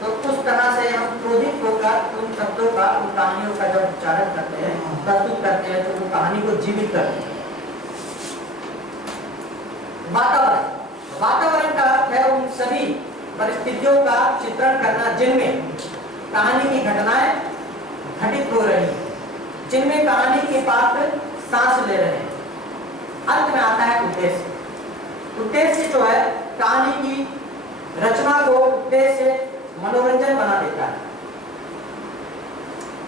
तो उस तरह से हम क्रोधित होकर उन शब्दों का, उन कहानियों का जब उच्चारण करते हैं, प्रस्तुत करते हैं, तो वो कहानी को जीवित करते हैं। वातावरण का अर्थ है उन सभी परिस्थितियों का चित्रण करना जिनमें कहानी की घटनाएं घटित हो रही हैं, जिनमें कहानी के पात्र सांस ले रहे हैं। अंत में आता है उद्देश्य। उद्देश्य जो है कहानी की रचना को उद्देश्य मनोरंजन बना देता है।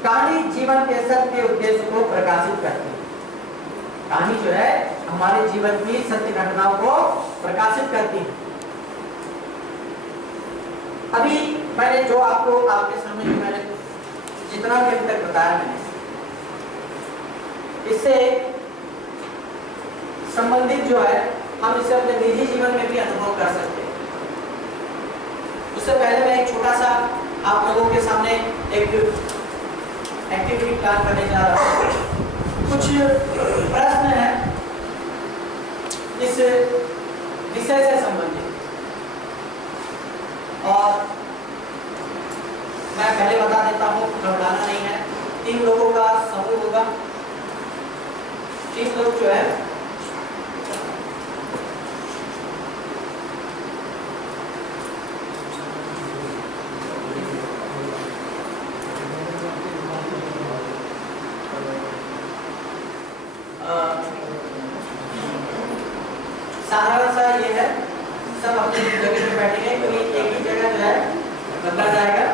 कहानी जीवन के सत्य उद्देश्य को प्रकाशित करती है। कहानी जो है हमारे जीवन की सत्य घटनाओं को प्रकाशित करती है। अभी मैंने जो आपको आपके सामने मैंने जितना भी अभी तक बताया, मैंने इससे संबंधित जो है हम इसे अपने निजी जीवन में भी अनुभव कर सकते हैं। उससे पहले मैं एक छोटा सा आप लोगों के सामने एक एक्टिविटी प्लान करने जा रहा हूँ। कुछ प्रश्न हैं इस विषय से संबंधित, और मैं पहले बता देता हूँ, घबराना नहीं है। 3 लोगों का समूह होगा। 3 लोग जो है साधारण सा ये है, सब अपनी जगह पे बैठेंगे, कोई एक ही जगह जो है बदला जाएगा।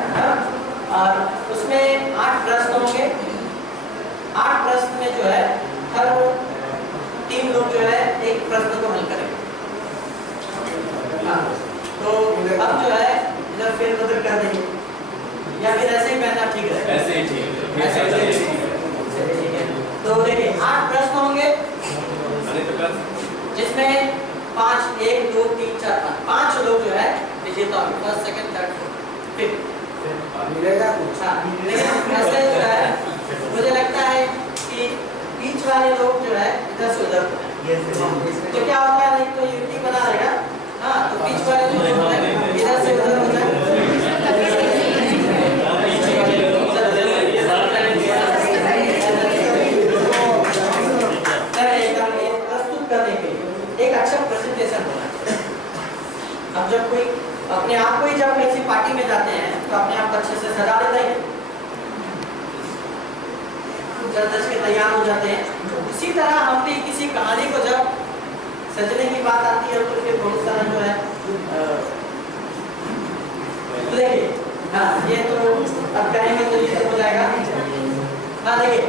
और उसमें 8 प्रश्न होंगे। 8 प्रश्न में जो है हर 3 लोग जो है एक प्रश्न को हल करेंगे। तो अब जो है इधर फिर बदल कर देंगे, या फिर ऐसे ही पहनना ठीक है? ऐसे ही ठीक है। तो देखिए 8 प्रश्न होंगे, जिसमें 5 1 2 3 4 5 लोग जो है विजेता होंगे। फर्स्ट, सेकंड, थर्ड, फिफ्थ मिलेगा कुछ। हाँ, लेकिन ऐसे जो है मुझे लगता है सारे लोग जो है इधर से उधर हो जाएंगे। तो क्या होता है, नहीं तो यूनिटी बना रहेगा। हाँ, तो बीच वाले जो होता है इधर से उधर हो जाएंगे। प्रस्तुत करने के लिए एक अच्छा प्रेजेंटेशन होना चाहिए। अब जब कोई अपने आप को ही जब किसी पार्टी में जाते हैं तो अपने आप को अच्छे से सजा लेते हैं, जल्द के तैयार हो जाते हैं। इसी तरह हम भी किसी कहानी को जब सजने की बात आती है तो फिर बहुत सारा जो है देखिए, हाँ ये तो अब करेंगे तो ये हो जाएगा। हाँ देखिए,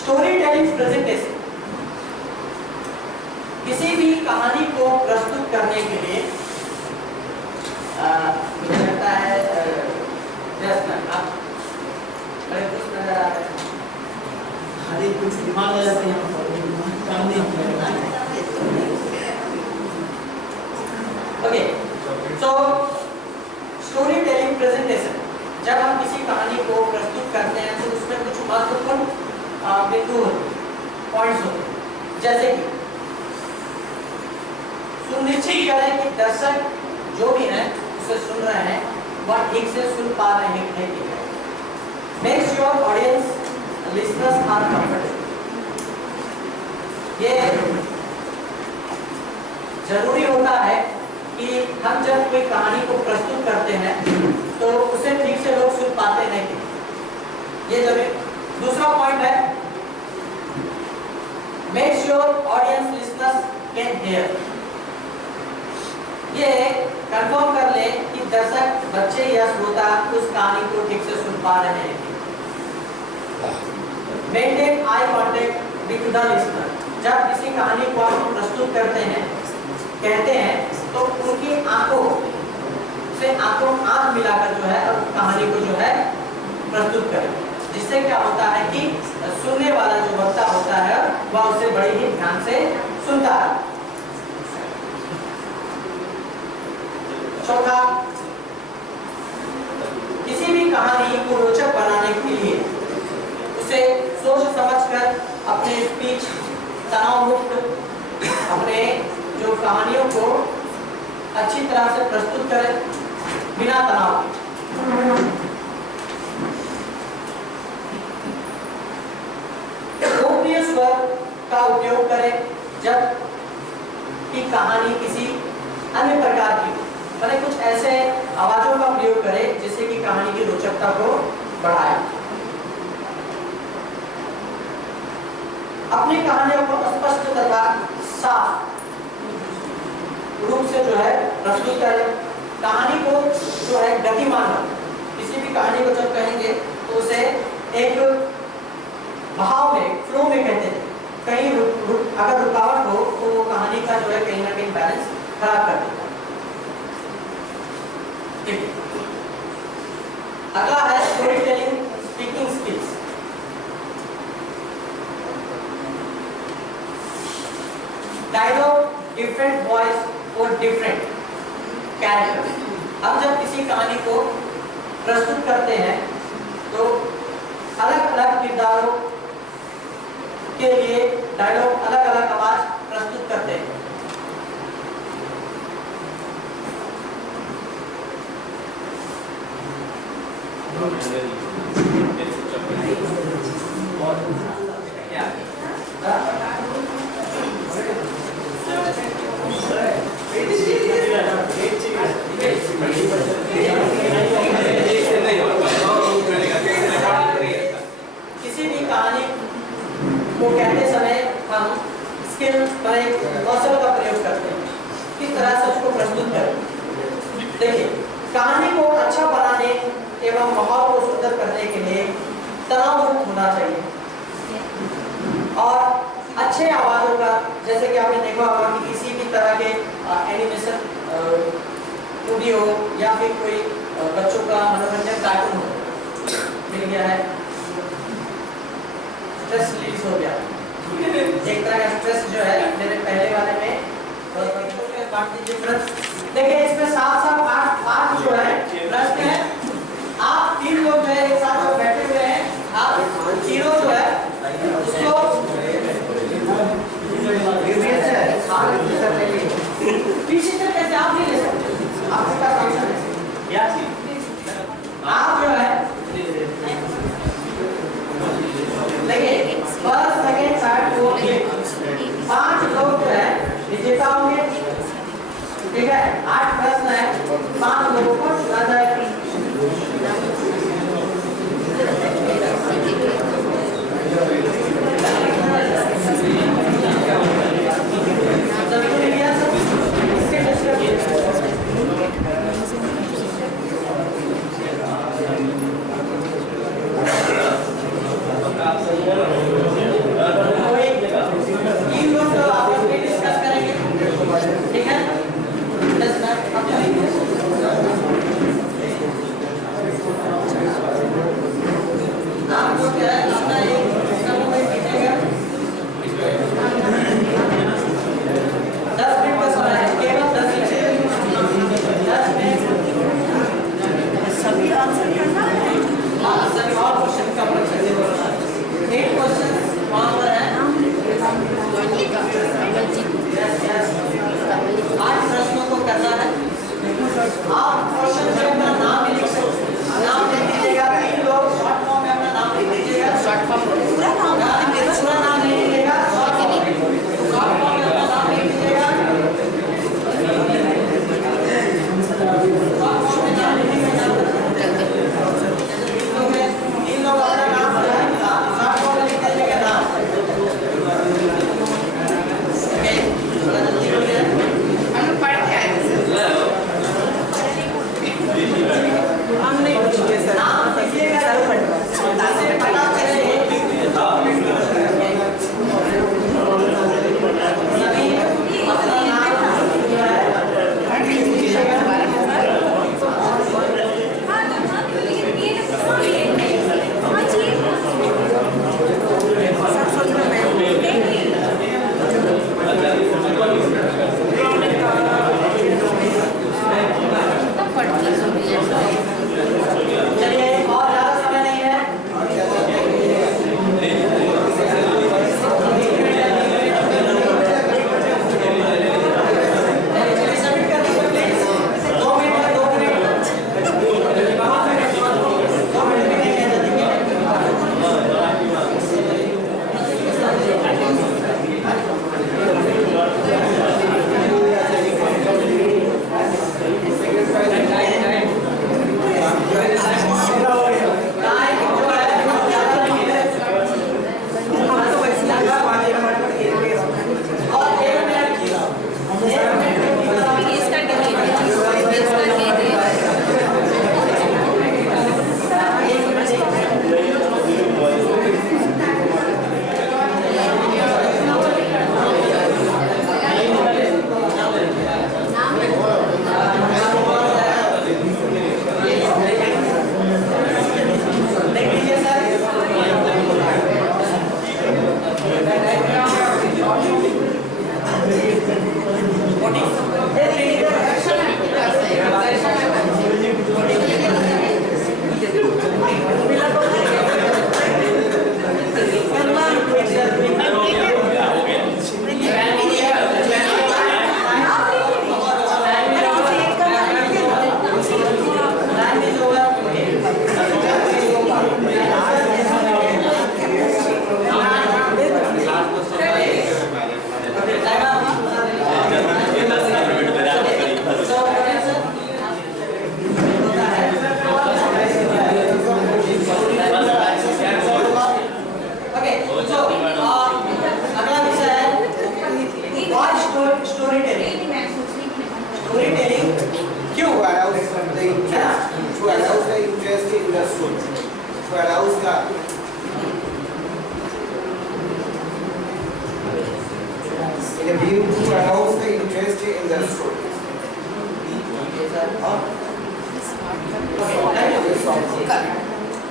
स्टोरी टेलिंग प्रेजेंटेशन किसी भी कहानी को प्रस्तुत करने के लिए मुझे लगता है आप बड़े कुछ नजर आ रहे हैं, हर एक कुछ दिमाग आ जाते हैं, काम नहीं होता। Okay, so story telling presentation, जब हम किसी कहानी को प्रस्तुत करते हैं तो उसमें कुछ महत्वपूर्ण बिंदु पॉइंट्स होते हैं, जैसे कि सुनिश्चित करें कि दर्शक जो भी है उसे सुन रहे हैं वह ठीक से सुन पा रहे हैं कि नहीं। Make sure audience listeners are comfortable. ये जरूरी होता है कि हम जब कोई कहानी को प्रस्तुत करते हैं तो उसे ठीक से लोग सुन पाते नहीं, ये जरूरी। दूसरा पॉइंट है, make sure audience listeners can hear. ये कंफर्म कर ले कि दर्शक, बच्चे या श्रोता उस कहानी को ठीक से सुन पा रहे हैं। Maintain eye contact with the listener. जब किसी कहानी को आप प्रस्तुत करते हैं, कहते हैं, तो उनकी आंखों से आंख मिलाकर जो है और कहानी को जो है प्रस्तुत करें, जिससे क्या होता है कि सुनने वाला जो वक्ता होता है वह उसे बड़े ही ध्यान से सुनता है। चौथा, किसी भी कहानी को रोचक बनाने के लिए उसे सोच समझकर अपने स्पीच तनाव मुक्त, अपने जो कहानियों को अच्छी तरह से प्रस्तुत करें बिना तनाव के। गोपनीय स्वर का उपयोग करें जब की कहानी किसी अन्य प्रकार की, मैंने कुछ ऐसे आवाजों का प्रयोग करें जिससे कि कहानी की रोचकता को बढ़ाए। अपनी कहानियों को स्पष्ट तथा साफ रूप से जो है प्रस्तुत करें। कहानी को जो है गतिमान, किसी भी कहानी को जब कहेंगे तो उसे एक भाव में, फ्लो में कहते हैं। कहीं अगर रुकावट हो तो वो कहानी का जो है कहीं ना कहीं बैलेंस खराब कर देता है। अगला है story telling speaking skills. Dialogue, different voice और डिफरेंट कैरेक्टर्स। अब जब किसी कहानी को प्रस्तुत करते हैं तो अलग अलग किरदारों के लिए डायलॉग, अलग अलग आवाज प्रस्तुत करते हैं। किसी भी कहानी को कहते समय हम स्किल पर एक कौशल का प्रयोग करते हैं, किस तरह से उसको प्रस्तुत करें। देखिए, कहानी को अच्छा बनाने एवं माहौल को सुंदर करने के लिए तनाव मुक्त होना चाहिए और अच्छे आवाजों का, जैसे कि आपने देखा होगा कि किसी भी तरह के एनिमेशन मूवी हो या फिर कोई बच्चों का मनोरंजन कार्टून हो, मिल गया है, स्ट्रेस रिलीज हो गया, एक तरह का स्ट्रेस जो है मेरे पहले वाले में बांट दीजिए। देखिए, इसमें साफ साफ आठ जो है प्रश्न है। आप तीन लोग जो है एक साथ बैठे हुए हैं, आप तीनों जो है उसको 8 प्रश्न है, 5 लोगों को चुना जाएगा। सभी को मिल गया सब? इसके इन लोग तो आपस में डिस्कस करेंगे, ठीक है? 10 मिनट आपको क्या है अपना एक समय दीजिएगा। 10 मिनट का समय है, केवल 10 मिनट। सभी आंसर करना है। हाँ, सभी और क्वेश्चन का प्रश्न दे दो। 8 क्वेश्चन वहाँ पर है। 8 प्रश्नों को करना है। आप क्वेश्चन में अपना नाम लिख सकते हैं। नाम लिख दीजिएगा। 3 लोग शॉर्ट फॉर्म में अपना नाम लिख दीजिएगा। शॉर्ट फॉर्म पूरा नाम नहीं लिखिएगा, शॉर्ट फॉर्म में अपना नाम लिख दीजिएगा। शॉर्ट फॉर्म में नाम लिखिएगा। इन लोग अपना नाम बताएंगे, शॉर्ट फॉर्म में लिख दीजिएगा नाम। ओके, जल्दी बोलिए। हम लोग पढ़ के आए थे। हम नहीं पूछेंगे सर। नाम लिखिएगा। ताकि पता चले सभी अपना नाम चलिए, और ज़्यादा समय नहीं है। चलिए, सबमिट कर दीजिए प्लीज। 2 minute, 2 minute. 2 मिनट भी नहीं है, जल्दी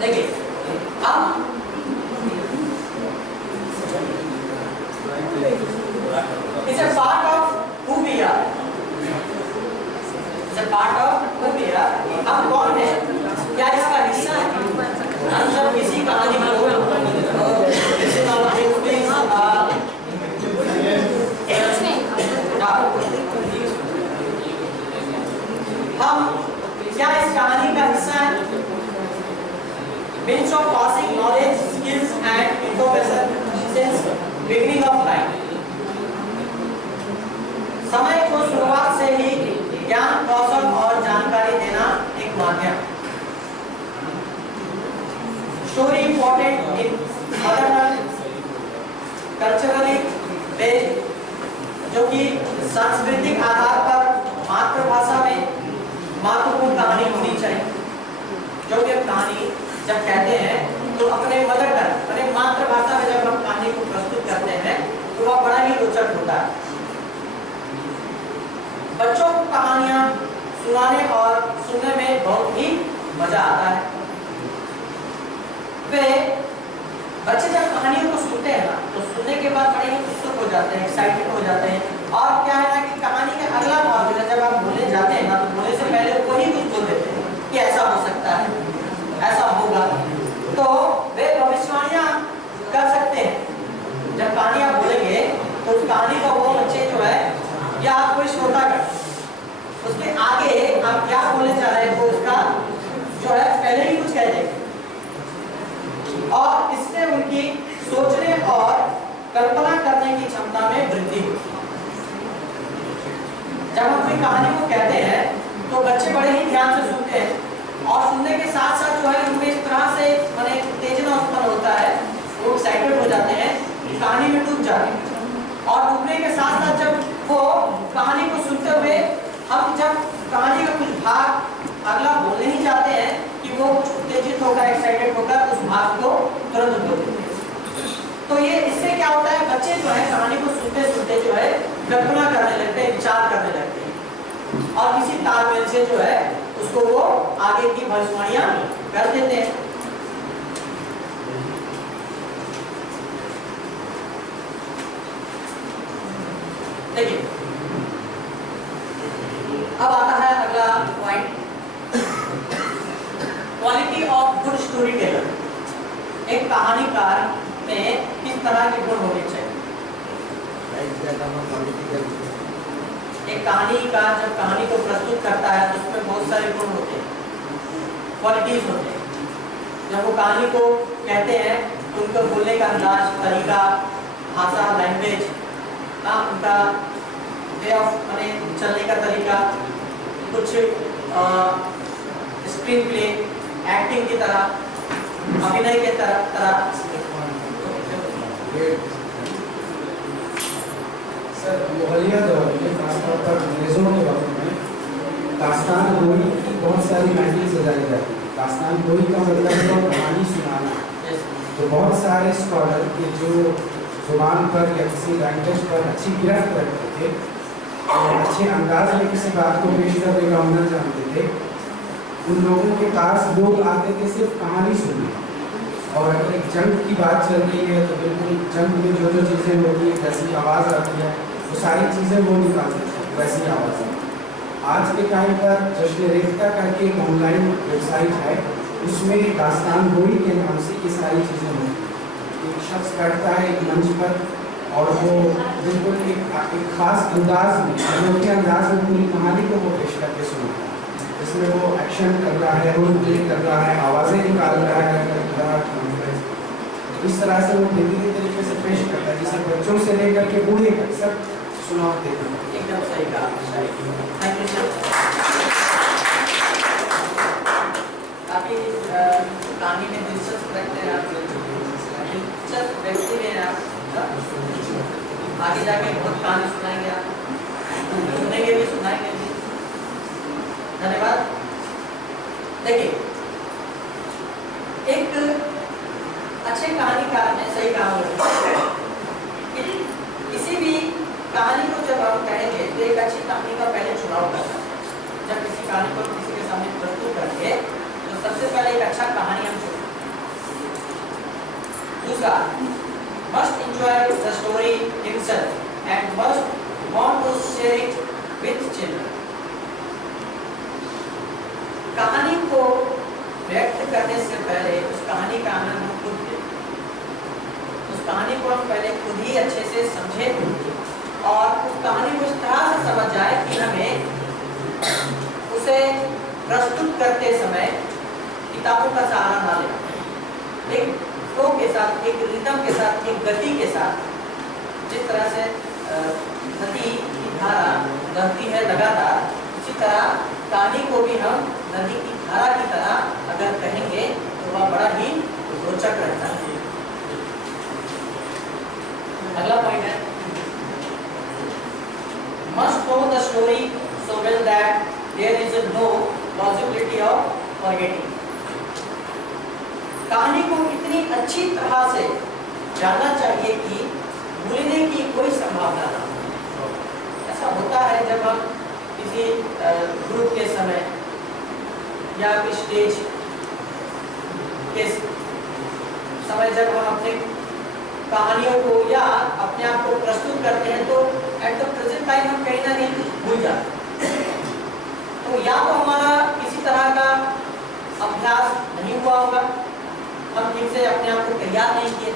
देखिए, अब it's a part of who we are. It's a part of who we are. हम कौन है? क्या इसका हिस्सा है? हम सब किसी कहानी को किसी हम क्या इस कहानी का हिस्सा है? कल्चरली बेस्ड, जो कि सांस्कृतिक आधार पर मातृभाषा में महत्वपूर्ण कहानी होनी चाहिए। जो कि कहानी जब कहते हैं तो अपने मदर टंग, अपने मातृभाषा में जब हम कहानी को प्रस्तुत करते हैं तो वह बड़ा ही रोचक होता है। बच्चों को कहानियां सुनाने और सुनने में बहुत ही मजा आता है। वे बच्चे जब कहानियों को सुनते हैं ना तो सुनने के बाद बड़े ही उत्सुक हो जाते हैं, एक्साइटेड हो जाते हैं। और क्या है ना कि कहानी का अगला भाग जब आप बोलने जाते हैं ना तो बोलने से पहले वही कुछ बोल देते हैं कि ऐसा हो सकता है, ऐसा होगा। तो वे भविष्यवाणियां कर सकते हैं। जब कहानी आप बोलेंगे तो उस कहानी का वो बच्चे जो है या कोई श्रोतागण उसके आगे आप क्या बोलने जा रहे हैं तो उसका जो है पहले ही कुछ कह देंगे और इससे उनकी सोचने और कल्पना करने की क्षमता में वृद्धि होती है। जब हम कोई कहानी को कहते हैं तो बच्चे बड़े ही ध्यान से सुनते हैं और सुनने के साथ साथ जो है उनमें इस तरह से माने उत्तेजना उत्पन्न होता है, वो एक्साइटेड हो जाते हैं, कहानी में डूब जाते हैं। और डूबने के साथ साथ जब वो कहानी को सुनते हुए हम जब कहानी का कुछ भाग अगला बोलने ही जाते हैं कि वो कुछ उत्तेजित होकर, एक्साइटेड होकर उस भाग को तुरंत बोल देते हैं। तो ये इससे क्या होता है, बच्चे जो है कहानी को सुनते सुनते जो है कल्पना करने लगते हैं, विचार करने लगते हैं और किसी तालमेल से जो है उसको वो आगे की भविष्यवाणियां कर देते हैं। देखिए अब आता है अगला point, quality of good story teller. एक कहानीकार में किस तरह के गुण होने चाहिए? एक कहानीकार जब कहानी को प्रस्तुत करता है तो उसमें बहुत सारे गुण होते हैं, क्वालिटीज होते हैं। जब वो कहानी को कहते हैं तो उनका बोलने का अंदाज, तरीका, भाषा, लैंग्वेज, उनका वे ऑफ माने चलने का तरीका, कुछ स्क्रीन प्ले, एक्टिंग की तरह, अभिनय के तरह सर मुगलिया दौर में खासतौर पर अंग्रेजों के वक्त में दास्तान गोई की बहुत सारी महफिल सजाई जाती है। दास्तान गोई का मतलब है कहानी सुनाना। तो बहुत सारे स्कॉलर के जो जुबान पर या किसी लैंग्वेज पर अच्छी गिरफ्त रखते थे और अच्छे अंदाज में किसी बात को पेश करने का हुनर जानते थे, उन लोगों के पास लोग आते थे सिर्फ कहानी सुनने। और अगर एक जंग की बात चल रही है तो बिल्कुल जंग में जो जो चीज़ें होती है, जैसी आवाज़ आती है, वो सारी चीज़ें वो निकालते थे वैसी आवाज़। आज के टाइम पर जश्न रेख्ता करके एक ऑनलाइन वेबसाइट है, उसमें दास्तान गोई के नाम से ये सारी चीज़ें होती हैं। एक शख्स बैठता है एक मंच पर और वो बिल्कुल एक खास अंदाज में, अनोखे अंदाज में पूरी कहानी को वो पेश करके सुनाता है। इसमें वो एक्शन कर रहा है, रोल प्ले कर रहा है, आवाज़ें निकाल रहा है, इस तरह से वो बेहतरीन तरीके से पेश करता है जिसे बच्चों से लेकर के बूढ़े तक सब सुनाते हैं। एकदम सही कहा। Thank you sir. काफी कहानी में दिलचस्प लगते हैं आप, दिलचस्प व्यक्ति हैं आप। आगे जाके बहुत कहानी सुनाएंगे आप, सुनेंगे भी, सुनाएंगे भी। धन्यवाद। देखिए एक अच्छे कहानीकार ने सही कहा कि किसी भी कहानी को जब हम कहेंगे तो एक अच्छी कहानी का पहले चुनाव करना है। जब किसी कहानी को किसी के सामने प्रस्तुत करेंगे तो सबसे पहले एक अच्छा कहानी हम चुनें। दूसरा, must enjoy the story himself and must want to share it with children. कहानी को व्यक्त करने से पहले उस कहानी का आनंद हम खुद लें। उस कहानी को हम पहले खुद ही अच्छे से समझें और उस कहानी को इस तरह से समझ जाए कि हमें उसे प्रस्तुत करते समय किताबों का सहारा ना लें। एक फ्लो के साथ, एक रिदम के साथ, एक गति के साथ, जिस तरह से नदी की धारा बहती है लगातार, उसी तरह कहानी को भी हम नदी की धारा की तरह अगर कहेंगे तो वह बड़ा ही रोचक रहता है। story so well that there is no possibility of forgetting. कहानी को इतनी अच्छी तरह से जानना चाहिए कि भूलने की कोई संभावना ना हो। ऐसा होता है जब हम किसी ग्रुप के समय या किसी स्टेज के समय जब हम अपने कहानियों को या अपने आप को प्रस्तुत करते हैं तो एट द प्रेजेंट टाइम हम कहीं ना कहीं भूल जाते हैं। तो या तो हमारा किसी तरह का अभ्यास नहीं हुआ होगा, हम ठीक से अपने आप को तैयार नहीं किए।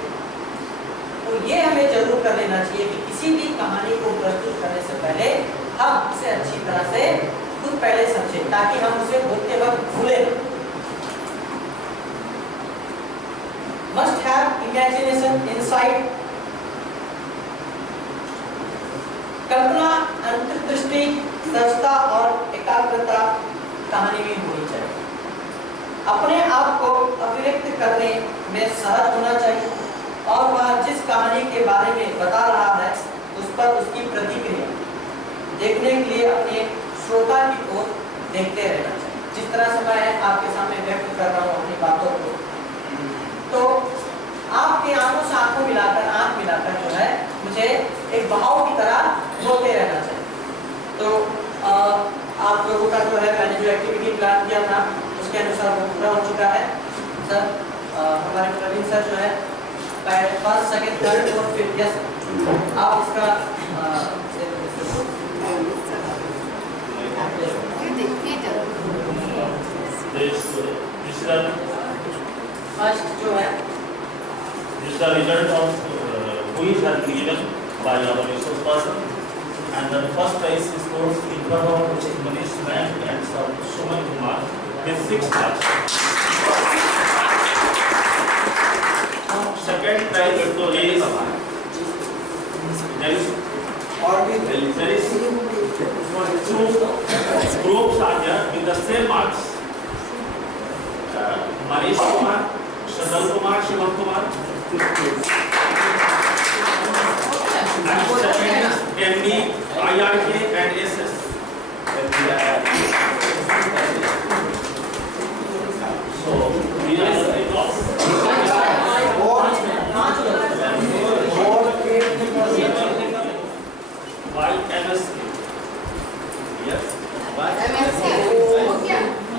तो ये हमें जरूर कर लेना चाहिए कि किसी भी कहानी को प्रस्तुत करने से पहले हम इसे अच्छी तरह से खुद पहले समझें ताकि हम उसे बोलते वक्त भूले। Must have imagination, insight, कल्पना, अंतर्दृष्टि, सहजता और एकाग्रता कहानी में होनी चाहिए। अपने आप को अभिव्यक्त करने में सहज होना चाहिए और वह जिस कहानी के बारे में बता रहा है उस पर उसकी प्रतिक्रिया देखने के लिए अपने श्रोता की ओर देखते रहना चाहिए। जिस तरह से मैं आपके सामने व्यक्त कर रहा हूँ अपनी बातों को, तो आपके आंखों से आंखों मिलाकर, आंख मिलाकर जो है मुझे एक बहाव की तरह बोलते रहना चाहिए। तो आप लोगों का जो है मैंने जो एक्टिविटी प्लान किया था उसके अनुसार वो पूरा हो चुका है। सर हमारे प्रवीण सर जो है फर्स्ट, सेकंड, थर्ड और फिफ्थ, यस आप इसका फर्स्ट जो है This is the result of quiz and given by our resource person, and the first prize is scored in front of Manish Nayak and Suman Kumar with 6 marks. Second prize is there is two groups are there with the same marks. Manish Kumar, Shadal Kumar, Shivam Kumar. And second is MD, IRK and SS. So we are the results. Why MSc? Yes.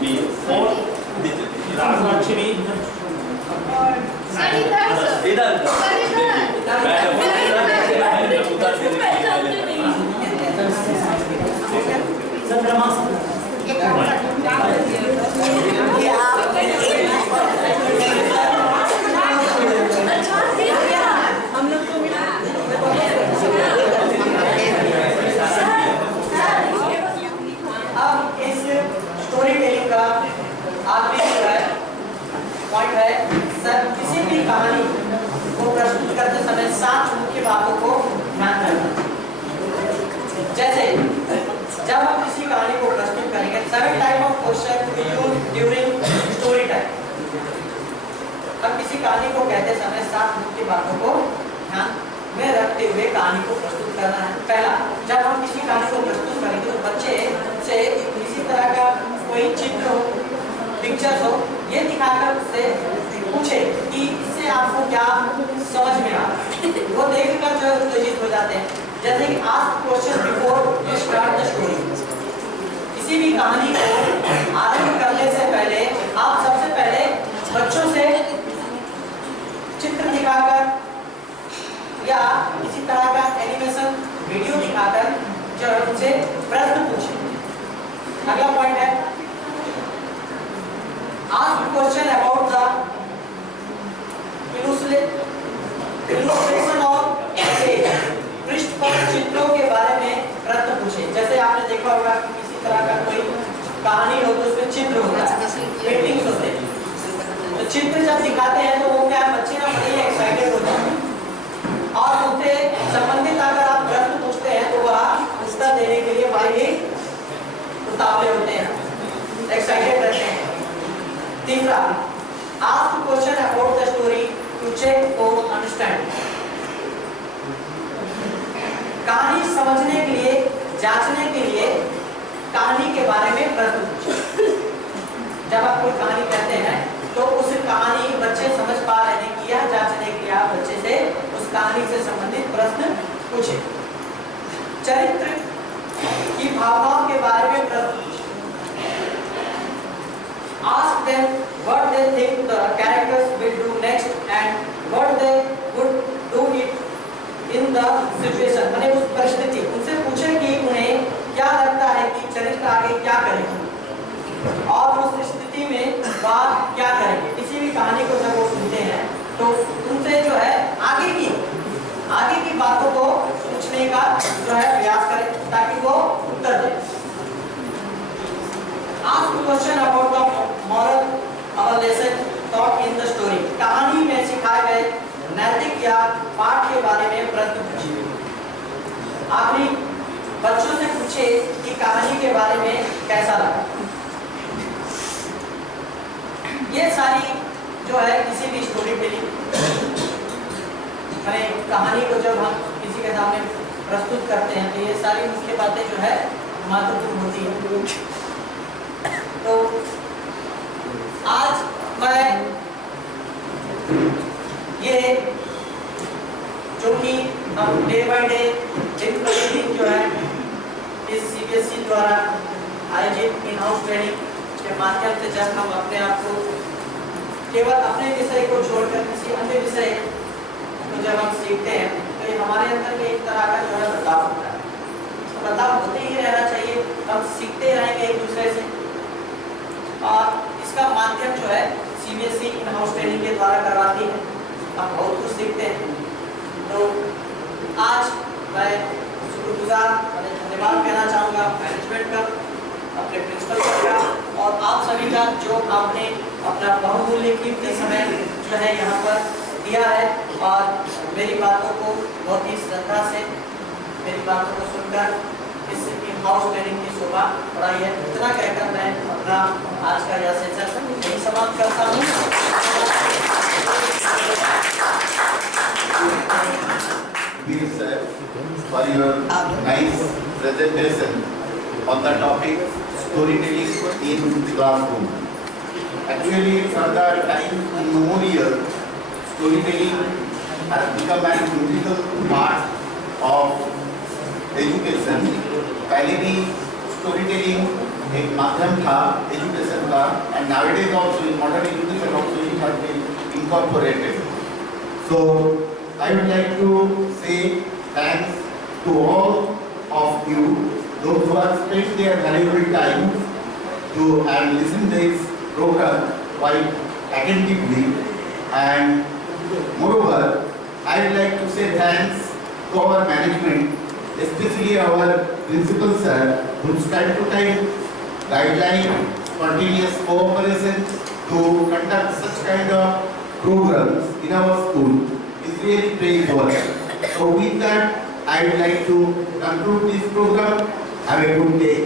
B. 4. Rajlakshmi. अब इस story telling का आखिरी जो है point है, sir किसी भी कहानी को प्रस्तुत करते समय 7 मुख्य बातों को ध्यान रखना। जैसे जब हम किसी कहानी को प्रस्तुत करेंगे 7 type of question to use during story time. हम किसी कहानी को कहते समय 7 मुख्य बातों को ध्यान में रखते हुए कहानी को प्रस्तुत करना है। पहला, जब हम किसी कहानी को प्रस्तुत करेंगे तो बच्चे से किसी तरह का कोई चित्र हो, पिक्चर्स हो, ये दिखाकर उससे पूछे कि इससे आपको क्या समझ में आ रहा है। वो देखकर जो है उत्तेजित हो जाते हैं। जैसे कि ask question before you start the story. किसी भी कहानी को आरंभ करने से पहले आप सबसे पहले बच्चों से चित्र दिखाकर या किसी तरह का एनिमेशन वीडियो दिखाकर जो है उनसे प्रश्न पूछें। अगला पॉइंट है ask question about the illustration of image. पृष्ठ पर चित्रों के बारे में प्रश्न पूछें। जैसे आपने देखा होगा कि किसी तरह का कोई कहानी हो तो उसमें चित्र होता है, पेंटिंग्स होते हैं। तो चित्र जब दिखाते हैं तो वो क्या बच्चे ना बड़े एक्साइटेड हो जाते हैं और उनसे संबंधित अगर आप प्रश्न पूछते हैं तो वह उत्तर देने के लिए बड़े ही उतावले होते हैं, एक्साइटेड रहते हैं। तीसरा, ask question about the story to check for understanding. कहानी समझने के लिए जांचने के लिए कहानी के बारे में प्रश्न पूछे। जब आप कोई कहानी कहते हैं तो उस कहानी बच्चे समझ पा रहे हैं कि यह जांचने के लिए आप बच्चे से उस कहानी से संबंधित प्रश्न पूछे। चरित्र की भावनाओं के बारे में प्रश्न पूछे। Ask them what they think the characters will do next and what they would do it in the situation। माने उस परिस्थिति, उनसे पूछे कि उन्हें क्या लगता है कि चरित्र आगे क्या करेंगे और उस स्थिति में वह क्या करेंगे। किसी भी कहानी को जब वो सुनते हैं तो उनसे जो है आगे की बातों को पूछने का जो है प्रयास करें ताकि वो उत्तर दें। Ask question about the moral or lesson taught in the story। कहानी में सिखाए गए नैतिक या पाठ के बारे में प्रश्न पूछिए। आखिरी बच्चों से पूछे कि कहानी के बारे में कैसा लगा। ये सारी जो है किसी भी स्टोरी टेलिंग माने कहानी को जब हम किसी के सामने प्रस्तुत करते हैं तो ये सारी मुख्य बातें जो है महत्वपूर्ण होती है। तो आज मैं ये जो कि हम डे बाय डे दिन प्रतिदिन जो है इस CBSE द्वारा आयोजित इन हाउस ट्रेनिंग के माध्यम से जब हम अपने आप को केवल अपने विषय को छोड़कर किसी अन्य विषय को जब हम सीखते हैं तो ये हमारे अंदर में एक तरह का जो है बदलाव होता है। बदलाव होते ही रहना चाहिए, हम सीखते रहेंगे एक दूसरे से और इसका माध्यम जो है CBSE इन हाउस ट्रेनिंग के द्वारा करवाती है। हम बहुत कुछ सीखते हैं। तो आज मैं शुक्रगुजार धन्यवाद कहना चाहूँगा मैनेजमेंट का, अपने प्रिंसिपल का और आप सभी का जो आपने अपना बहुमूल्य कीमती समय जो है यहाँ पर दिया है और मेरी बातों को बहुत ही श्रद्धा से मेरी बातों को सुनकर इस इन हाउस ट्रेनिंग की शोभा बढ़ाई है। इतना कहकर मैं अपना आज का यह सेशन यही समाप्त करता हूँ। For your nice presentation on the topic storytelling in classroom. Actually, from the time immemorial, storytelling has become an integral part of education. पहले भी स्टोरी टेलिंग एक माध्यम था एजुकेशन का and nowadays also in modern education also it has been incorporated. So I would like to say thanks to all of you those who have spent their valuable time to and listen this program quite attentively, and moreover I would like to say thanks to our management, especially our principal sir, whose time to time guideline, spontaneous cooperation to conduct such kind of programs in our school is really praiseworthy. So with that, I would like to conclude this program. Have a good day.